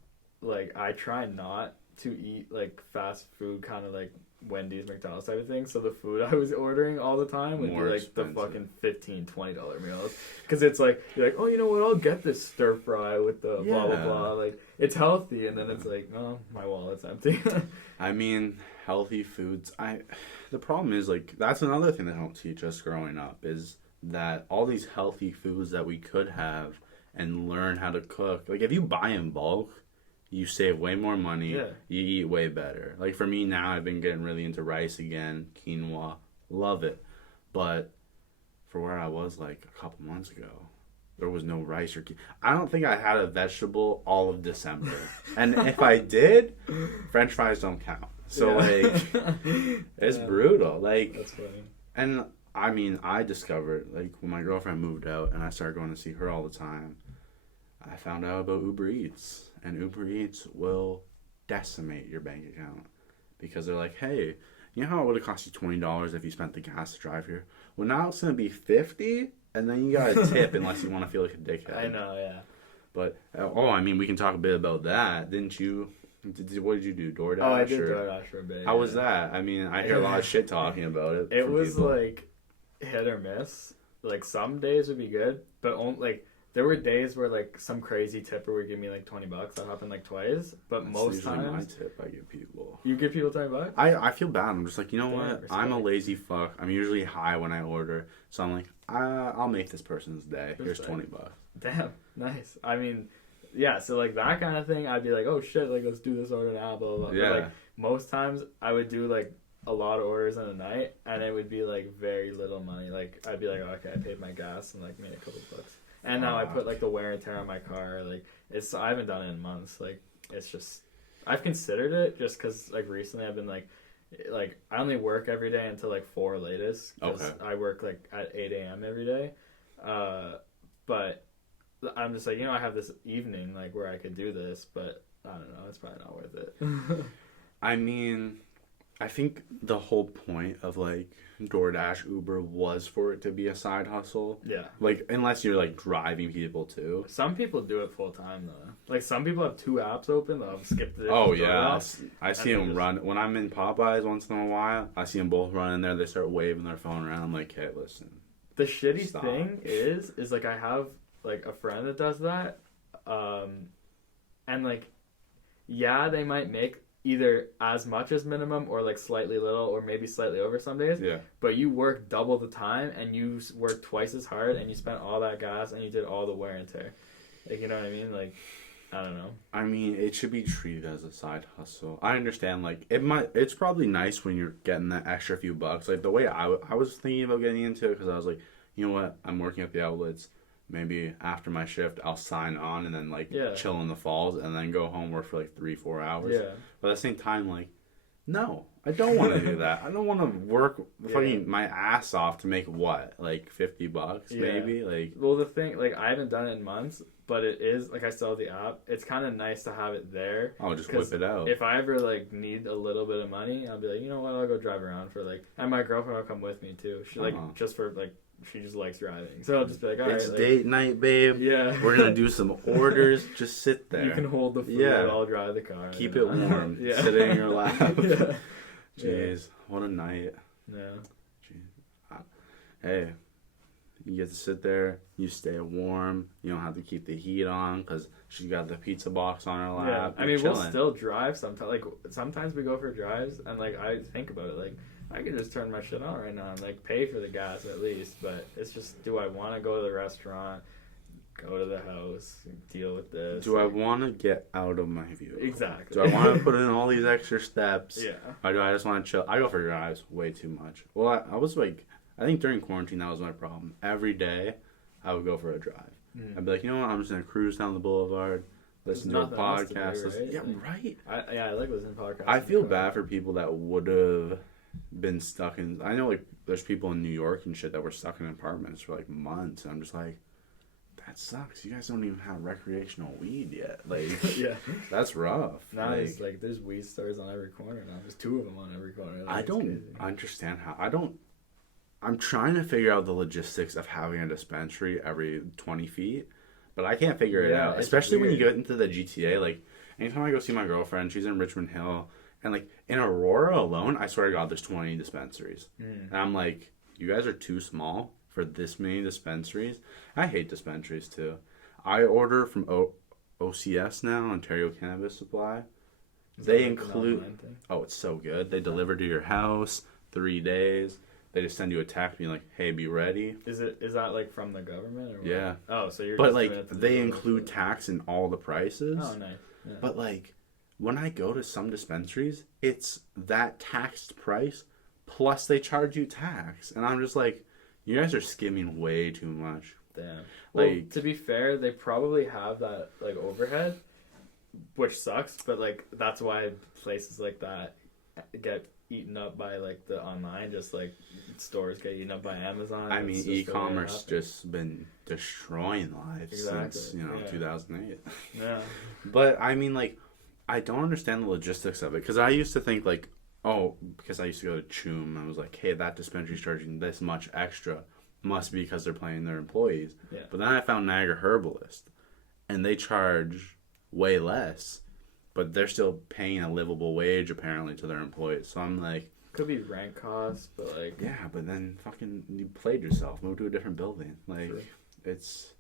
like, I try not to eat, like, fast food, kind of like Wendy's, McDonald's type of thing. So the food I was ordering all the time would be, like, expensive. The fucking $15, $20 meals. Because it's like, you're like, oh, you know what, I'll get this stir fry with the blah, blah, blah. Like, it's healthy. And then it's like, oh, my wallet's empty. I mean, healthy foods. The problem is, like, that's another thing they don't teach us growing up is that all these healthy foods that we could have and learn how to cook. Like, if you buy in bulk, you save way more money. Yeah. You eat way better. Like, for me now, I've been getting really into rice again. Quinoa. Love it. But for where I was, like, a couple months ago, there was no rice or I don't think I had a vegetable all of December. And if I did, French fries don't count. So, like, it's brutal. Like, that's funny. And, I mean, I discovered, like, when my girlfriend moved out and I started going to see her all the time, I found out about Uber Eats. And Uber Eats will decimate your bank account because they're like, hey, you know how it would have cost you $20 if you spent the gas to drive here? Well, now it's going to be $50, and then you got to tip unless you want to feel like a dickhead. I know, yeah. But, I mean, we can talk a bit about that. Didn't you? What did you do? DoorDash? Oh, I did DoorDash for a bit. How was that? I mean, I hear a lot of shit talking about it. It was, people. Like, hit or miss. Like, some days would be good, but only, like, there were days where, like, some crazy tipper would give me, like, $20. That happened, like, twice. But that's most times... my tip I give people. You give people $20? I feel bad. I'm just like, you know what? I'm a lazy fuck. I'm usually high when I order. So I'm like, I'll make this person's day. Here's $20. Damn. Nice. I mean, yeah, so, like, that kind of thing, I'd be like, oh, shit, like, let's do this order now, blah, blah, blah. Yeah. But, like, most times, I would do, like, a lot of orders in a night, and it would be, like, very little money. Like, I'd be like, oh, okay, I paid my gas and, like, made a couple bucks. And now I put, like, the wear and tear on my car. Like, I haven't done it in months. Like, it's just, I've considered it just because, like, recently I've been, like, I only work every day until, like, 4 latest. Because I work, like, at 8 a.m. every day. But I'm just like, you know, I have this evening, like, where I could do this. But, I don't know, it's probably not worth it. I mean, I think the whole point of, like, DoorDash, Uber was for it to be a side hustle. Yeah. Like, unless you're, like, driving people, too. Some people do it full time, though. Like, some people have 2 apps open. They'll skip the... Oh, yeah. I see them run. When I'm in Popeyes once in a while, I see them both running there. They start waving their phone around. I'm like, hey, listen. The shitty thing is, like, I have, like a friend that does that, and like, yeah, they might make either as much as minimum or like slightly little or maybe slightly over some days. Yeah. But you work double the time and you work twice as hard and you spent all that gas and you did all the wear and tear. Like, you know what I mean? Like, I don't know. I mean, it should be treated as a side hustle. I understand, like, it's probably nice when you're getting that extra few bucks. Like, the way I was thinking about getting into it, because I was like, you know what? I'm working at the outlets. Maybe after my shift, I'll sign on and then, like, chill in the falls and then go home, work for, like, 3-4 hours. Yeah. But at the same time, like, no, I don't want to do that. I don't want to work fucking my ass off to make what? Like, $50 maybe? Like, well, the thing, like, I haven't done it in months, but it is, like, I still have the app. It's kind of nice to have it there. I'll just whip it out. If I ever, like, need a little bit of money, I'll be like, you know what, I'll go drive around for, like, and my girlfriend will come with me, too. She, like, just for, like, she just likes driving. So I'll just be like, all right. It's like, date night, babe. Yeah. We're going to do some orders. Just sit there. You can hold the food. Yeah. I'll drive the car. Keep it warm. Yeah. Sit in your lap. Yeah. Jeez. What a night. Yeah. Jeez. Hey, you get to sit there. You stay warm. You don't have to keep the heat on because she's got the pizza box on her lap. Yeah. I mean, we'll still drive sometimes. Like, sometimes we go for drives, and, like, I think about it, like, I could just turn my shit on right now and, like, pay for the gas at least. But it's just, do I want to go to the restaurant, go to the house, deal with this? Do I want to get out of my vehicle? Exactly. Do I want to put in all these extra steps? Yeah. Or do I just want to chill? I go for drives way too much. Well, I was like, I think during quarantine that was my problem. Every day I would go for a drive. I'd be like, you know what? I'm just going to cruise down the boulevard, listen to a podcast. Right? Yeah, right. I like listening to podcasts. I feel bad for people that would have been stuck in. I know, like, there's people in New York and shit that were stuck in apartments for like months, and I'm just like, that sucks. You guys don't even have recreational weed yet. Like, yeah, that's rough. Now it's like there's weed stores on every corner now. There's 2 of them on every corner. Like, I don't understand how. I'm trying to figure out the logistics of having a dispensary every 20 feet, but I can't figure it out. Especially when you get into the GTA. Like, anytime I go see my girlfriend, she's in Richmond Hill. And, like, in Aurora alone, I swear to God, there's 20 dispensaries. And I'm like, you guys are too small for this many dispensaries. I hate dispensaries, too. I order from OCS now, Ontario Cannabis Supply. They include... Oh, it's so good. They deliver to your house, 3 days. They just send you a text being like, hey, be ready. Is that, like, from the government? Or what? Yeah. Oh, so you're But, just like, they include tax in all the prices. Oh, nice. Yeah. But, like... When I go to some dispensaries, it's that taxed price, plus they charge you tax. And I'm just like, you guys are skimming way too much. Damn. Like, well, to be fair, they probably have that, like, overhead, which sucks, but, like, that's why places like that get eaten up by, like, the online, just, like, stores get eaten up by Amazon. I mean, e-commerce just been destroying lives since, 2008. Yeah. But, I mean, like... I don't understand the logistics of it, because I used to think, like, because I used to go to Choom, I was like, hey, that dispensary's charging this much extra. Must be because they're paying their employees. Yeah. But then I found Niagara Herbalist, and they charge way less, but they're still paying a livable wage, apparently, to their employees. So I'm like... Could be rent costs, but, like... Yeah, but then fucking you played yourself. Move to a different building. Like, it's...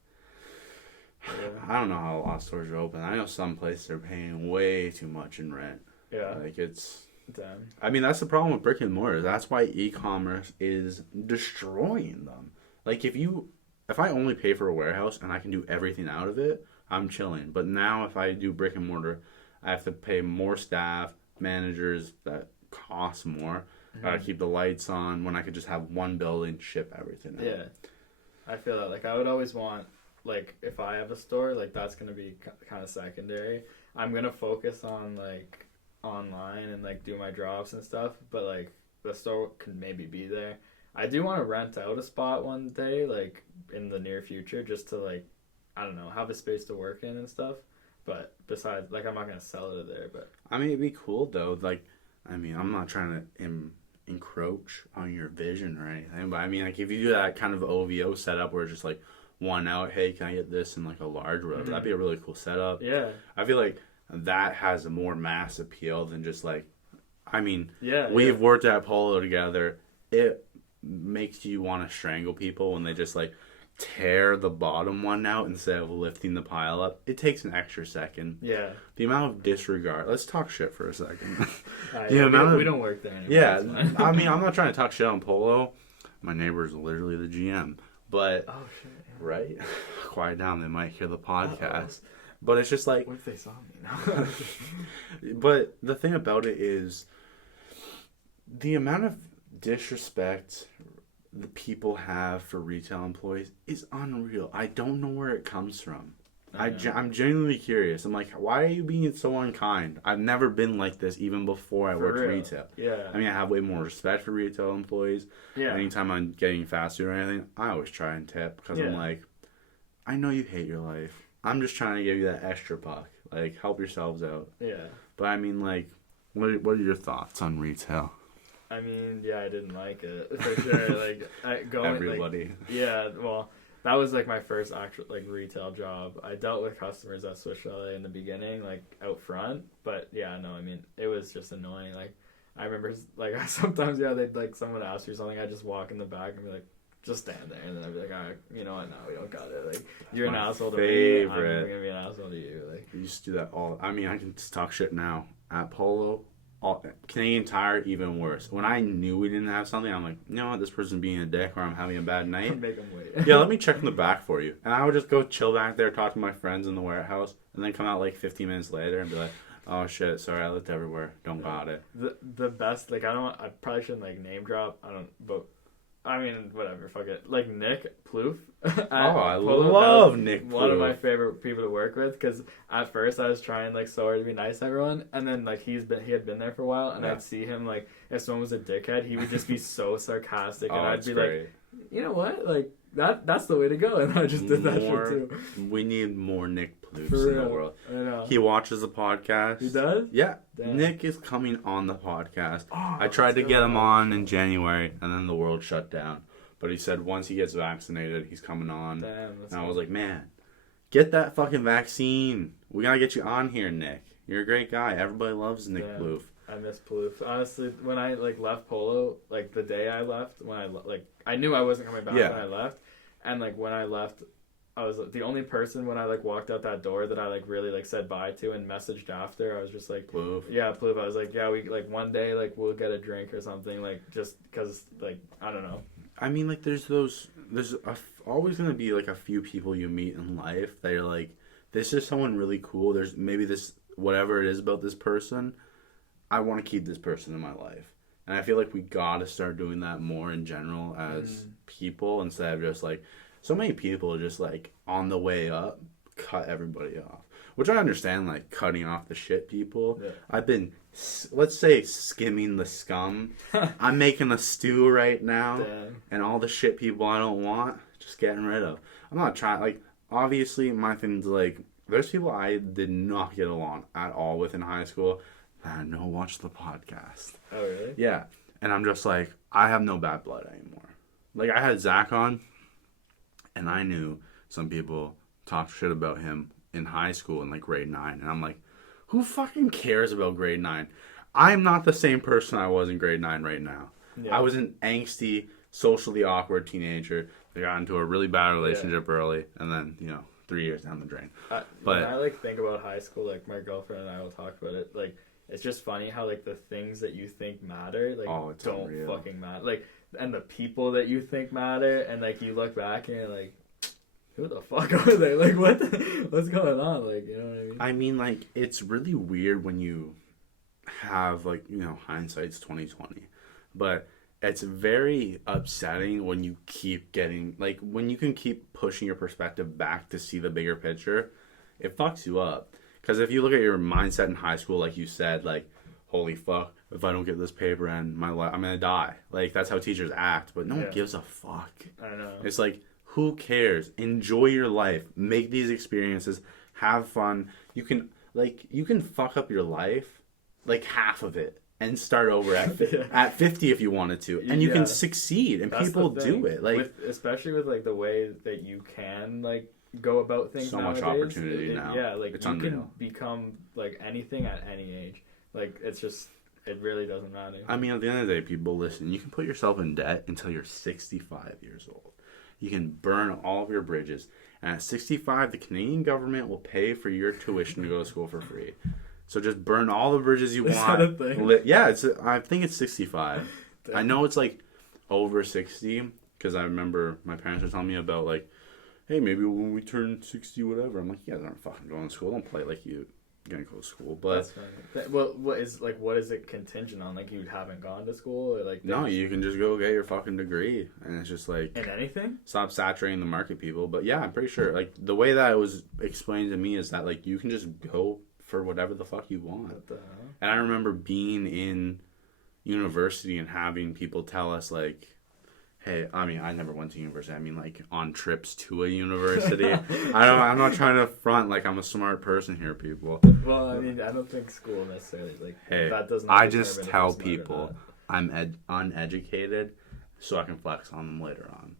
Yeah. I don't know how a lot of stores are open. I know some places are paying way too much in rent. Yeah. Like, it's... Damn. I mean, that's the problem with brick and mortar. That's why e-commerce is destroying them. Like, if I only pay for a warehouse and I can do everything out of it, I'm chilling. But now if I do brick and mortar, I have to pay more staff, managers that cost more. Gotta keep the lights on when I could just have one building, ship everything out. Yeah. I feel that. Like, I would always want... Like, if I have a store, like, that's going to be kind of secondary. I'm going to focus on, like, online and, like, do my drops and stuff. But, like, the store can maybe be there. I do want to rent out a spot one day, like, in the near future, just to, like, I don't know, have a space to work in and stuff. But besides, like, I'm not going to sell it there. But I mean, it'd be cool, though. Like, I mean, I'm not trying to encroach on your vision or anything. But, I mean, like, if you do that kind of OVO setup where it's just, like, one out, hey, can I get this in like a large road? That'd be a really cool setup. Yeah. I feel like that has a more mass appeal than just like, I mean, we've worked at Polo together. It makes you want to strangle people when they just like tear the bottom one out instead of lifting the pile up, it takes an extra second. Yeah. The amount of disregard. Let's talk shit for a second. We don't work there anymore. Yeah, I mean, I'm not trying to talk shit on Polo. My neighbor's literally the GM. But, oh, shit. Yeah. Right? Quiet down, they might hear the podcast. But it's just like... What if they saw me now? But the thing about it is, the amount of disrespect the people have for retail employees is unreal. I don't know where it comes from. I'm genuinely curious. I'm like, why are you being so unkind? I've never been like this even before I worked retail. Yeah. I mean, I have way more respect for retail employees. Yeah. Anytime I'm getting fast food or anything, I always try and tip because I'm like, I know you hate your life. I'm just trying to give you that extra buck. Like, help yourselves out. Yeah. But I mean, like, what are your thoughts on retail? I mean, yeah, I didn't like it for sure. Like, everybody. Like, yeah, well, that was like my first actual like retail job. I dealt with customers at Swiss Chalet in the beginning, like out front. But yeah, no, I mean, it was just annoying. Like, I remember like sometimes they'd like someone ask you something, I'd just walk in the back and be like, just stand there, and then I'd be like, all right, you know what? No, we don't got it. Like, you're an asshole to me. I'm gonna be an asshole to you. Like, you used to do that all. I mean, I can just talk shit now at Polo. Canadian Tire, even worse. When I knew we didn't have something, I'm like, you know what, this person's being a dick or I'm having a bad night. Make them wait. Yeah, let me check in the back for you. And I would just go chill back there, talk to my friends in the warehouse, and then come out like 15 minutes later and be like, oh shit, sorry, I looked everywhere. Don't got it. The best, like, I probably shouldn't like name drop. But I mean, whatever, fuck it. Like Nick Plouffe. I love Nick Plouffe. One of my favorite people to work with, because at first I was trying like so hard to be nice to everyone, and then like he had been there for a while, and I'd see him like if someone was a dickhead, he would just be so sarcastic, and I'd be like, you know what, like that's the way to go, and I just did that shit too. We need more Nick Plouffes in the world. I know. He watches the podcast. He does? Yeah. Damn. Nick is coming on the podcast. I tried to get him on in January, and then the world shut down. But he said once he gets vaccinated, he's coming on. Damn, and I was like, man, get that fucking vaccine. We gotta get you on here, Nick. You're a great guy. Everybody loves Nick Plouffe. I miss Plouffe. Honestly, when I like left Polo, like the day I left, when I knew I wasn't coming back when I left, and like when I left, I was the only person when I like walked out that door that I like really like said bye to and messaged after. I was just like, Plouffe. Yeah, Plouffe. I was like, yeah, we like one day like we'll get a drink or something, like just because like I don't know. I mean, like there's always gonna be like a few people you meet in life that you're like, this is someone really cool. There's maybe this whatever it is about this person. I want to keep this person in my life. And I feel like we gotta start doing that more in general as people, instead of just like, so many people are just like on the way up, cut everybody off. Which I understand, like cutting off the shit people. Yeah. I've been, let's say, skimming the scum. I'm making a stew right now. Damn. And all the shit people I don't want, just getting rid of. I'm not trying, like, obviously my thing's like, there's people I did not get along at all with in high school. I know, watch the podcast. Oh, really? Yeah. And I'm just like, I have no bad blood anymore. Like, I had Zach on, and I knew some people talked shit about him in high school in, like, grade 9. And I'm like, who fucking cares about grade 9? I'm not the same person I was in grade 9 right now. Yeah. I was an angsty, socially awkward teenager that got into a really bad relationship early, and then, 3 years down the drain. But when I, like, think about high school, like, my girlfriend and I will talk about it, like, it's just funny how, like, the things that you think matter, like, don't fucking matter. Like, and the people that you think matter, and, like, you look back and you're like, who the fuck are they? Like, what's going on? Like, you know what I mean? I mean, like, it's really weird when you have, like, hindsight's 20/20. But it's very upsetting when you keep getting, like, when you can keep pushing your perspective back to see the bigger picture, it fucks you up. Because if you look at your mindset in high school, like you said, like, holy fuck, if I don't get this paper and my life, I'm going to die. Like, that's how teachers act. But no one gives a fuck. I know. It's like, who cares? Enjoy your life. Make these experiences. Have fun. You can fuck up your life, like, half of it, and start over at 50 if you wanted to. And you can succeed. And that's people do it. Like, especially with, like, the way that you can, like, go about things so nowadays. Much opportunity now. Yeah, like, it's you unreal. can become, like, anything at any age. Like, it's just, it really doesn't matter. I mean, at the end of the day, people, listen, you can put yourself in debt until you're 65 years old. you can burn all of your bridges. And at 65, the Canadian government will pay for your tuition to go to school for free. So just burn all the bridges you want. Is that a thing? Yeah, I think it's 65. I know it's like over 60 because I remember my parents were telling me about like, hey, maybe when we turn 60, whatever. I'm like, you guys aren't fucking going to school. Don't play like you're gonna go to school. But that's fine. Well, what is it contingent on? Like, you haven't gone to school, or like no, you can just go get your fucking degree, and it's just like in anything. Stop saturating the market, people. But yeah, I'm pretty sure like the way that it was explained to me is that like you can just go for whatever the fuck you want. What the hell? And I remember being in university and having people tell us like, hey, I mean, I never went to university. I mean, like, on trips to a university. I'm not trying to front like I'm a smart person here, people. Well, I mean, I don't think school necessarily, like, hey, that doesn't... I just tell people I'm uneducated so I can flex on them later on.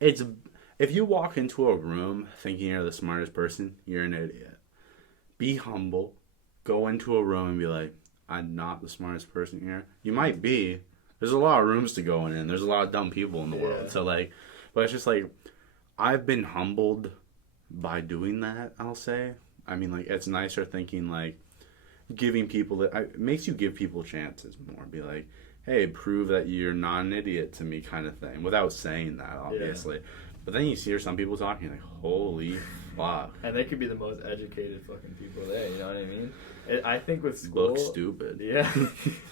If you walk into a room thinking you're the smartest person, you're an idiot. Be humble. Go into a room and be like, I'm not the smartest person here. You might be. There's a lot of rooms to go in. There's a lot of dumb people in the world. So, like, but it's just like, I've been humbled by doing that, I'll say. I mean, like, it's nicer thinking, like, giving people, it makes you give people chances more. Be like, hey, prove that you're not an idiot to me kind of thing. Without saying that, obviously. Yeah. But then you hear some people talking, like, holy fuck. And they could be the most educated fucking people there, you know what I mean? I think with school... Look stupid. Yeah.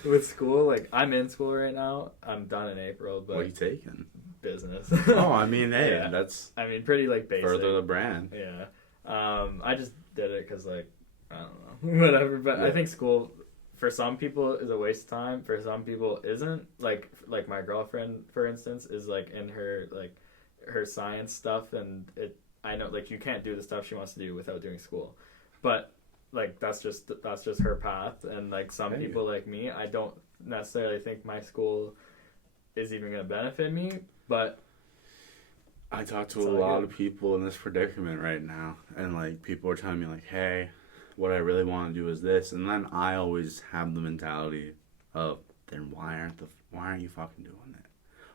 With school, like, I'm in school right now. I'm done in April, but... What are you taking? Business. Oh, I mean, hey, yeah. That's... I mean, pretty, like, basic. Further the brand. Yeah. I just did it because, like, I don't know. Whatever. But yeah. I think school, for some people, is a waste of time. For some people, isn't. Like my girlfriend, for instance, is, like, in her, like, her science stuff, and I know, like, you can't do the stuff she wants to do without doing school. But... like, that's just her path, and, like, some people like me, I don't necessarily think my school is even going to benefit me, but... I talk to a lot of people in this predicament right now, and, like, people are telling me, like, hey, what I really want to do is this, and then I always have the mentality of, then why aren't you fucking doing it?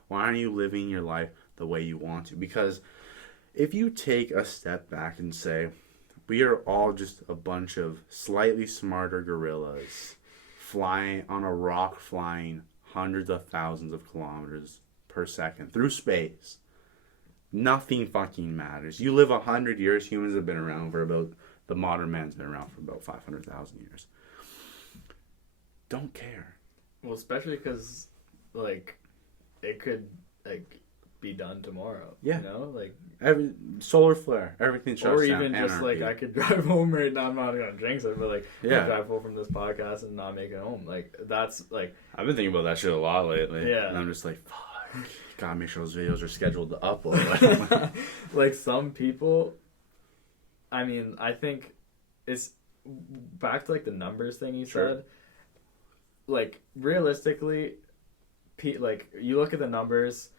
Why aren't you living your life the way you want to? Because if you take a step back and say... we are all just a bunch of slightly smarter gorillas flying on a rock, flying hundreds of thousands of kilometers per second through space. Nothing fucking matters. You live 100 years. Humans have been around for about... the modern man's been around for about 500,000 years. Don't care. Well, especially because, like, it could, like... be done tomorrow. Yeah. You know? Like, every solar flare, everything shuts down. Or even just like I could drive home right now. I'm not gonna jinx it, but like drive home from this podcast and not make it home. Like, that's like, I've been thinking about that shit a lot lately. Yeah. And I'm just like, fuck, gotta make sure those videos are scheduled to upload. Like, some people, I mean, I think it's back to like the numbers thing you said. Like, realistically, like, you look at the numbers.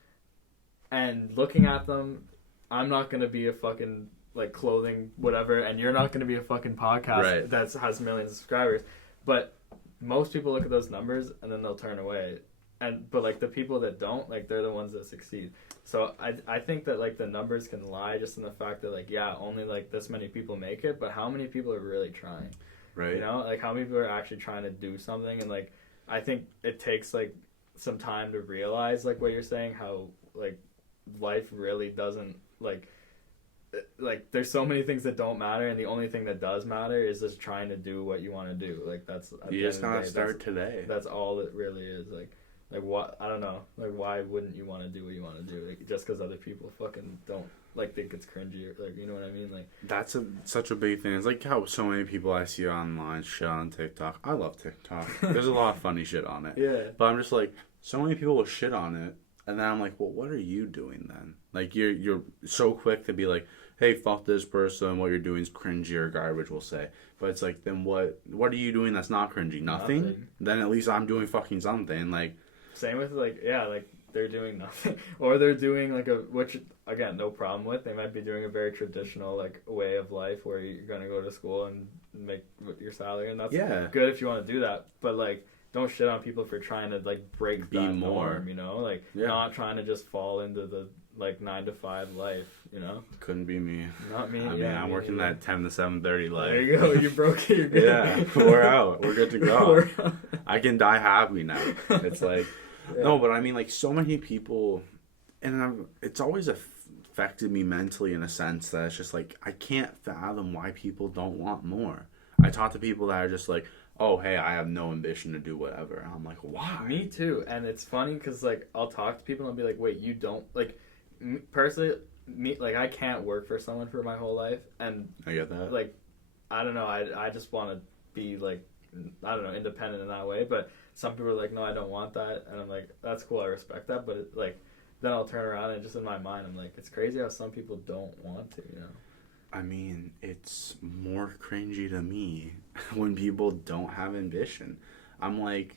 And looking at them, I'm not going to be a fucking, like, clothing whatever, and you're not going to be a fucking podcast that has millions of subscribers. But most people look at those numbers, and then they'll turn away. But, like, the people that don't, like, they're the ones that succeed. So I think that, like, the numbers can lie just in the fact that, like, yeah, only, like, this many people make it, but how many people are really trying? Right. You know? Like, how many people are actually trying to do something? And, like, I think it takes, like, some time to realize, like, what you're saying, how, like, life really doesn't like there's so many things that don't matter, and the only thing that does matter is just trying to do what you want to do. Like, that's you just gotta start today. That's all it really is. Like what, I don't know, like, why wouldn't you want to do what you want to do? Like, just because other people fucking don't, like, think it's cringy, or, like, you know what I mean? Like, that's such a big thing. It's like how so many people I see online shit on TikTok. I love TikTok. There's a lot of funny shit on it. Yeah. But I'm just like, so many people will shit on it. And then I'm like, well, what are you doing then? Like, you're so quick to be like, hey, fuck this person, what you're doing is cringy or garbage, we'll say. But it's like, then what are you doing that's not cringy? Nothing? Then at least I'm doing fucking something. Like, same with, like, yeah, like, they're doing nothing. Or they're doing, like, which, again, no problem with. They might be doing a very traditional, like, way of life where you're going to go to school and make your salary. And that's good if you want to do that. But, like, don't shit on people for trying to like break Be that more. norm, you know, like not trying to just fall into the like 9-to-5 life, you know. Couldn't be me. Not me. I mean, I'm working that 10 to 7:30 life. There you go. You broke it. You're good. Yeah, we're out. We're good to go. I can die happy now. It's like, no, but I mean, like, so many people, and it's always affected me mentally in a sense that it's just like, I can't fathom why people don't want more. I talk to people that are just like, oh, hey, I have no ambition to do whatever. And I'm like, why? Me too. And it's funny because, like, I'll talk to people and I'll be like, wait, you don't, like, personally, like, I can't work for someone for my whole life. And I get that. Like, I don't know. I just want to be, like, I don't know, independent in that way. But some people are like, no, I don't want that. And I'm like, that's cool. I respect that. But, like, then I'll turn around and just in my mind, I'm like, it's crazy how some people don't want to, you know? I mean, it's more cringy to me when people don't have ambition. I'm like,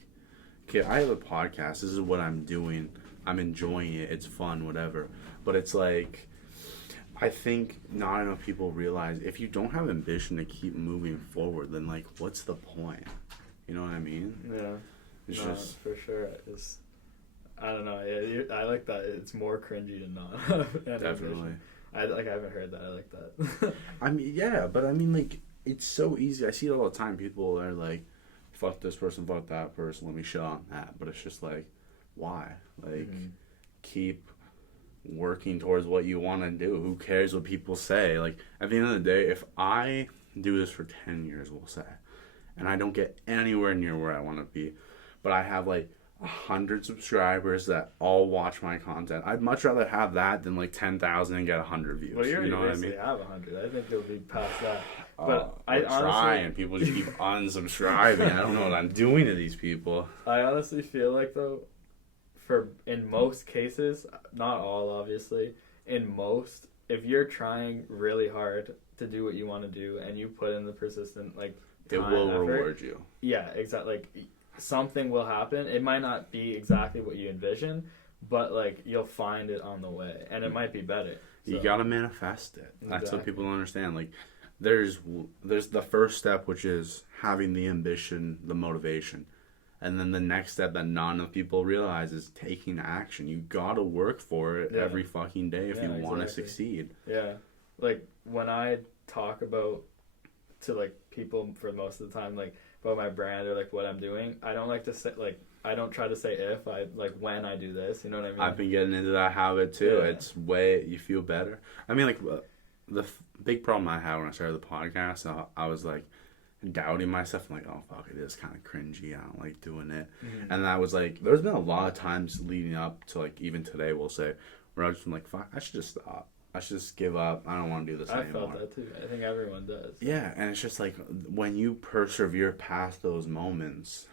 okay, I have a podcast. This is what I'm doing. I'm enjoying it. It's fun, whatever. But it's like, I think not enough people realize if you don't have ambition to keep moving forward, then, like, what's the point? You know what I mean? Yeah. It's just... For sure. I don't know. I like that. It's more cringy to not have Definitely. Ambition. I haven't heard that. I like that. I mean, yeah, but I mean, like, it's so easy. I see it all the time. People are like, fuck this person, fuck that person, let me shit on that. But it's just like, why? Like, keep working towards what you want to do. Who cares what people say? Like, at the end of the day, if I do this for 10 years, we'll say, and I don't get anywhere near where I want to be, but I have, like, 100 subscribers that all watch my content. I'd much rather have that than like 10,000 and get 100 views. Well, you know what I mean? I have 100. I think you'll be past that. But I try, and people just keep unsubscribing. I don't know what I'm doing to these people. I honestly feel like, though, in most cases, not all obviously, in most, if you're trying really hard to do what you want to do and you put in the persistent like time, it will effort, reward you. Yeah, exactly. Like, something will happen. It might not be exactly what you envision, but like you'll find it on the way, and it might be better. So. You gotta manifest it. That's Exactly. what people don't understand. Like, there's the first step, which is having the ambition, the motivation, and then the next step that not enough people realize is taking action. You gotta work for it every fucking day if you want to succeed. Yeah, like when I talk about to like people for most of the time, like about my brand or like what I'm doing, I don't like to say like I don't try to say if I like when I do this, you know what I mean? I've been getting into that habit too. Yeah. It's way you feel better. I mean, like the big problem I had when I started the podcast, I was like doubting myself. I'm like, oh fuck, it is kind of cringy. I don't like doing it. Mm-hmm. And I was like, there's been a lot of times leading up to like even today, we'll say, where I was just like, fuck, I should just stop. I should just give up. I don't want to do this anymore. I felt that too. I think everyone does. Yeah, and it's just like when you persevere past those moments,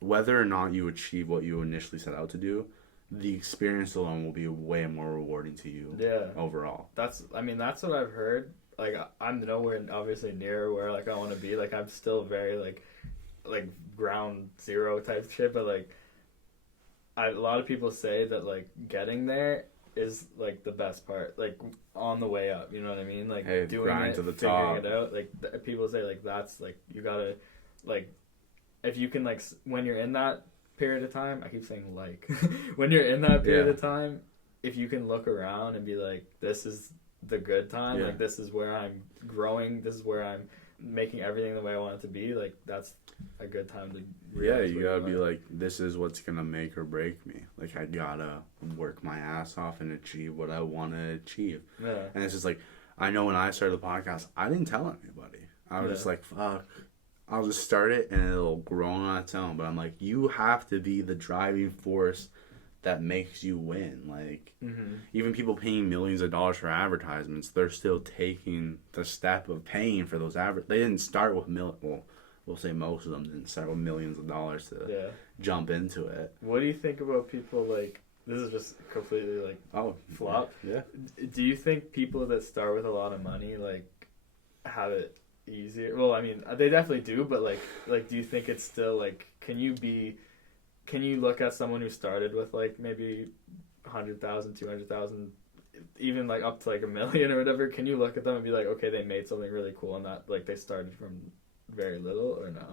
whether or not you achieve what you initially set out to do, the experience alone will be way more rewarding to you. Yeah. Overall. That's what I've heard. Like, I'm nowhere obviously near where like I want to be. Like, I'm still very like ground zero type shit. But like, a lot of people say that like getting there is like the best part, like on the way up, you know what I mean? Like, hey, doing it, to the figuring top. It out. Like people say like that's like you gotta like if you can like when you're in that period of time, I keep saying like when you're in that period of time, if you can look around and be like, this is the good time, like this is where I'm growing, this is where I'm making everything the way I want it to be, like that's a good time to you gotta be like, this is what's gonna make or break me. Like, I gotta work my ass off and achieve what I want to achieve. And it's just like, I know when I started the podcast, I didn't tell anybody. I was just like, fuck, I'll just start it and it'll grow on its own. But I'm like, you have to be the driving force that makes you win. Like, even people paying millions of dollars for advertisements, they're still taking the step of paying for those They didn't start with we'll say most of them didn't start with millions of dollars to jump into it. What do you think about people like, this is just completely like flop? Yeah. Do you think people that start with a lot of money like have it easier? Well, I mean, they definitely do, but like do you think it's still like, can you look at someone who started with like maybe 100,000, 200,000, even like up to like $1 million or whatever? Can you look at them and be like, okay, they made something really cool and that like they started from very little, or no?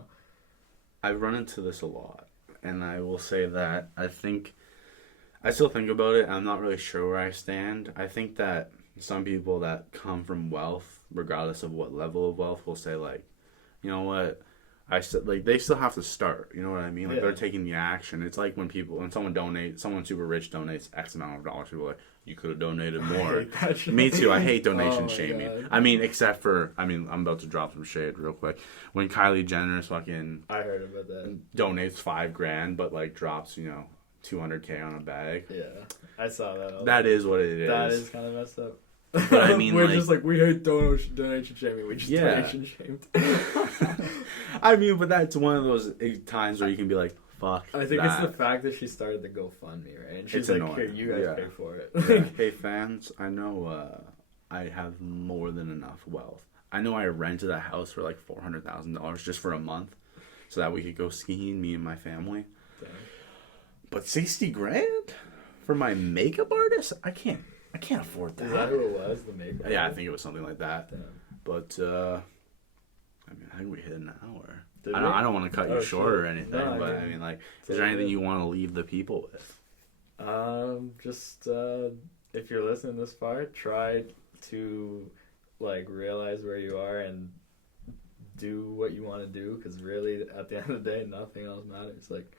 I've run into this a lot. and I will say that I still think about it. I'm not really sure where I stand. I think that some people that come from wealth, regardless of what level of wealth, will say like, you know what, they still have to start. You know what I mean? Like they're taking the action. It's like when someone super rich donates X amount of dollars, people are like, you could have donated more. Me too. I hate donation shaming. God. I mean, except for, I'm about to drop some shade real quick. When Kylie Jenner's fucking, I heard about that, donates $5,000, but like drops, $200K on a bag. Yeah, I saw that. That is what it is. That is kind of messed up. But I mean, we're just like, we hate donation shaming. We just donation shamed. I mean, but that's one of those times where you can be like, fuck. I think it's the fact that she started the GoFundMe, right? And she's like, annoying. Here, you guys pay for it. Hey, fans, I know I have more than enough wealth. I know I rented a house for like $400,000 just for a month so that we could go skiing, me and my family. Damn. But $60,000 for my makeup artist? I can't afford that. Is that who it was, the makeup artist? Yeah, I think it was something like that. Damn. But, I think we hit an hour. I don't want to cut you short or anything, but I mean, like, is there anything you want to leave the people with? Just if you're listening this far, try to like realize where you are and do what you want to do, because really, at the end of the day, nothing else matters. Like,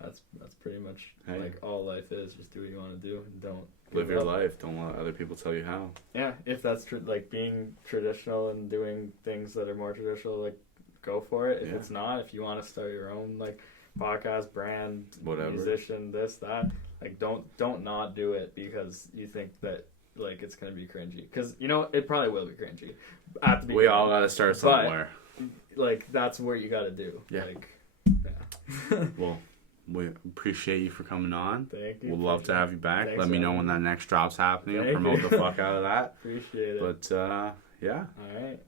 that's pretty much like all life is. Just do what you want to do and don't live your life. Don't let other people tell you how. Yeah, if that's like being traditional and doing things that are more traditional, like, go for it. If it's not, if you want to start your own like podcast, brand, whatever, musician, this, that, like, don't not do it because you think that like it's gonna be cringy. Because it probably will be cringy at the beginning. We all gotta start somewhere. But, like, that's what you gotta do. Yeah. Like, Well, we appreciate you for coming on. Thank you. We'd love to have you back. Thanks. Let me know when that next drop's happening. I'll promote the fuck out of that. Appreciate it. But yeah. All right.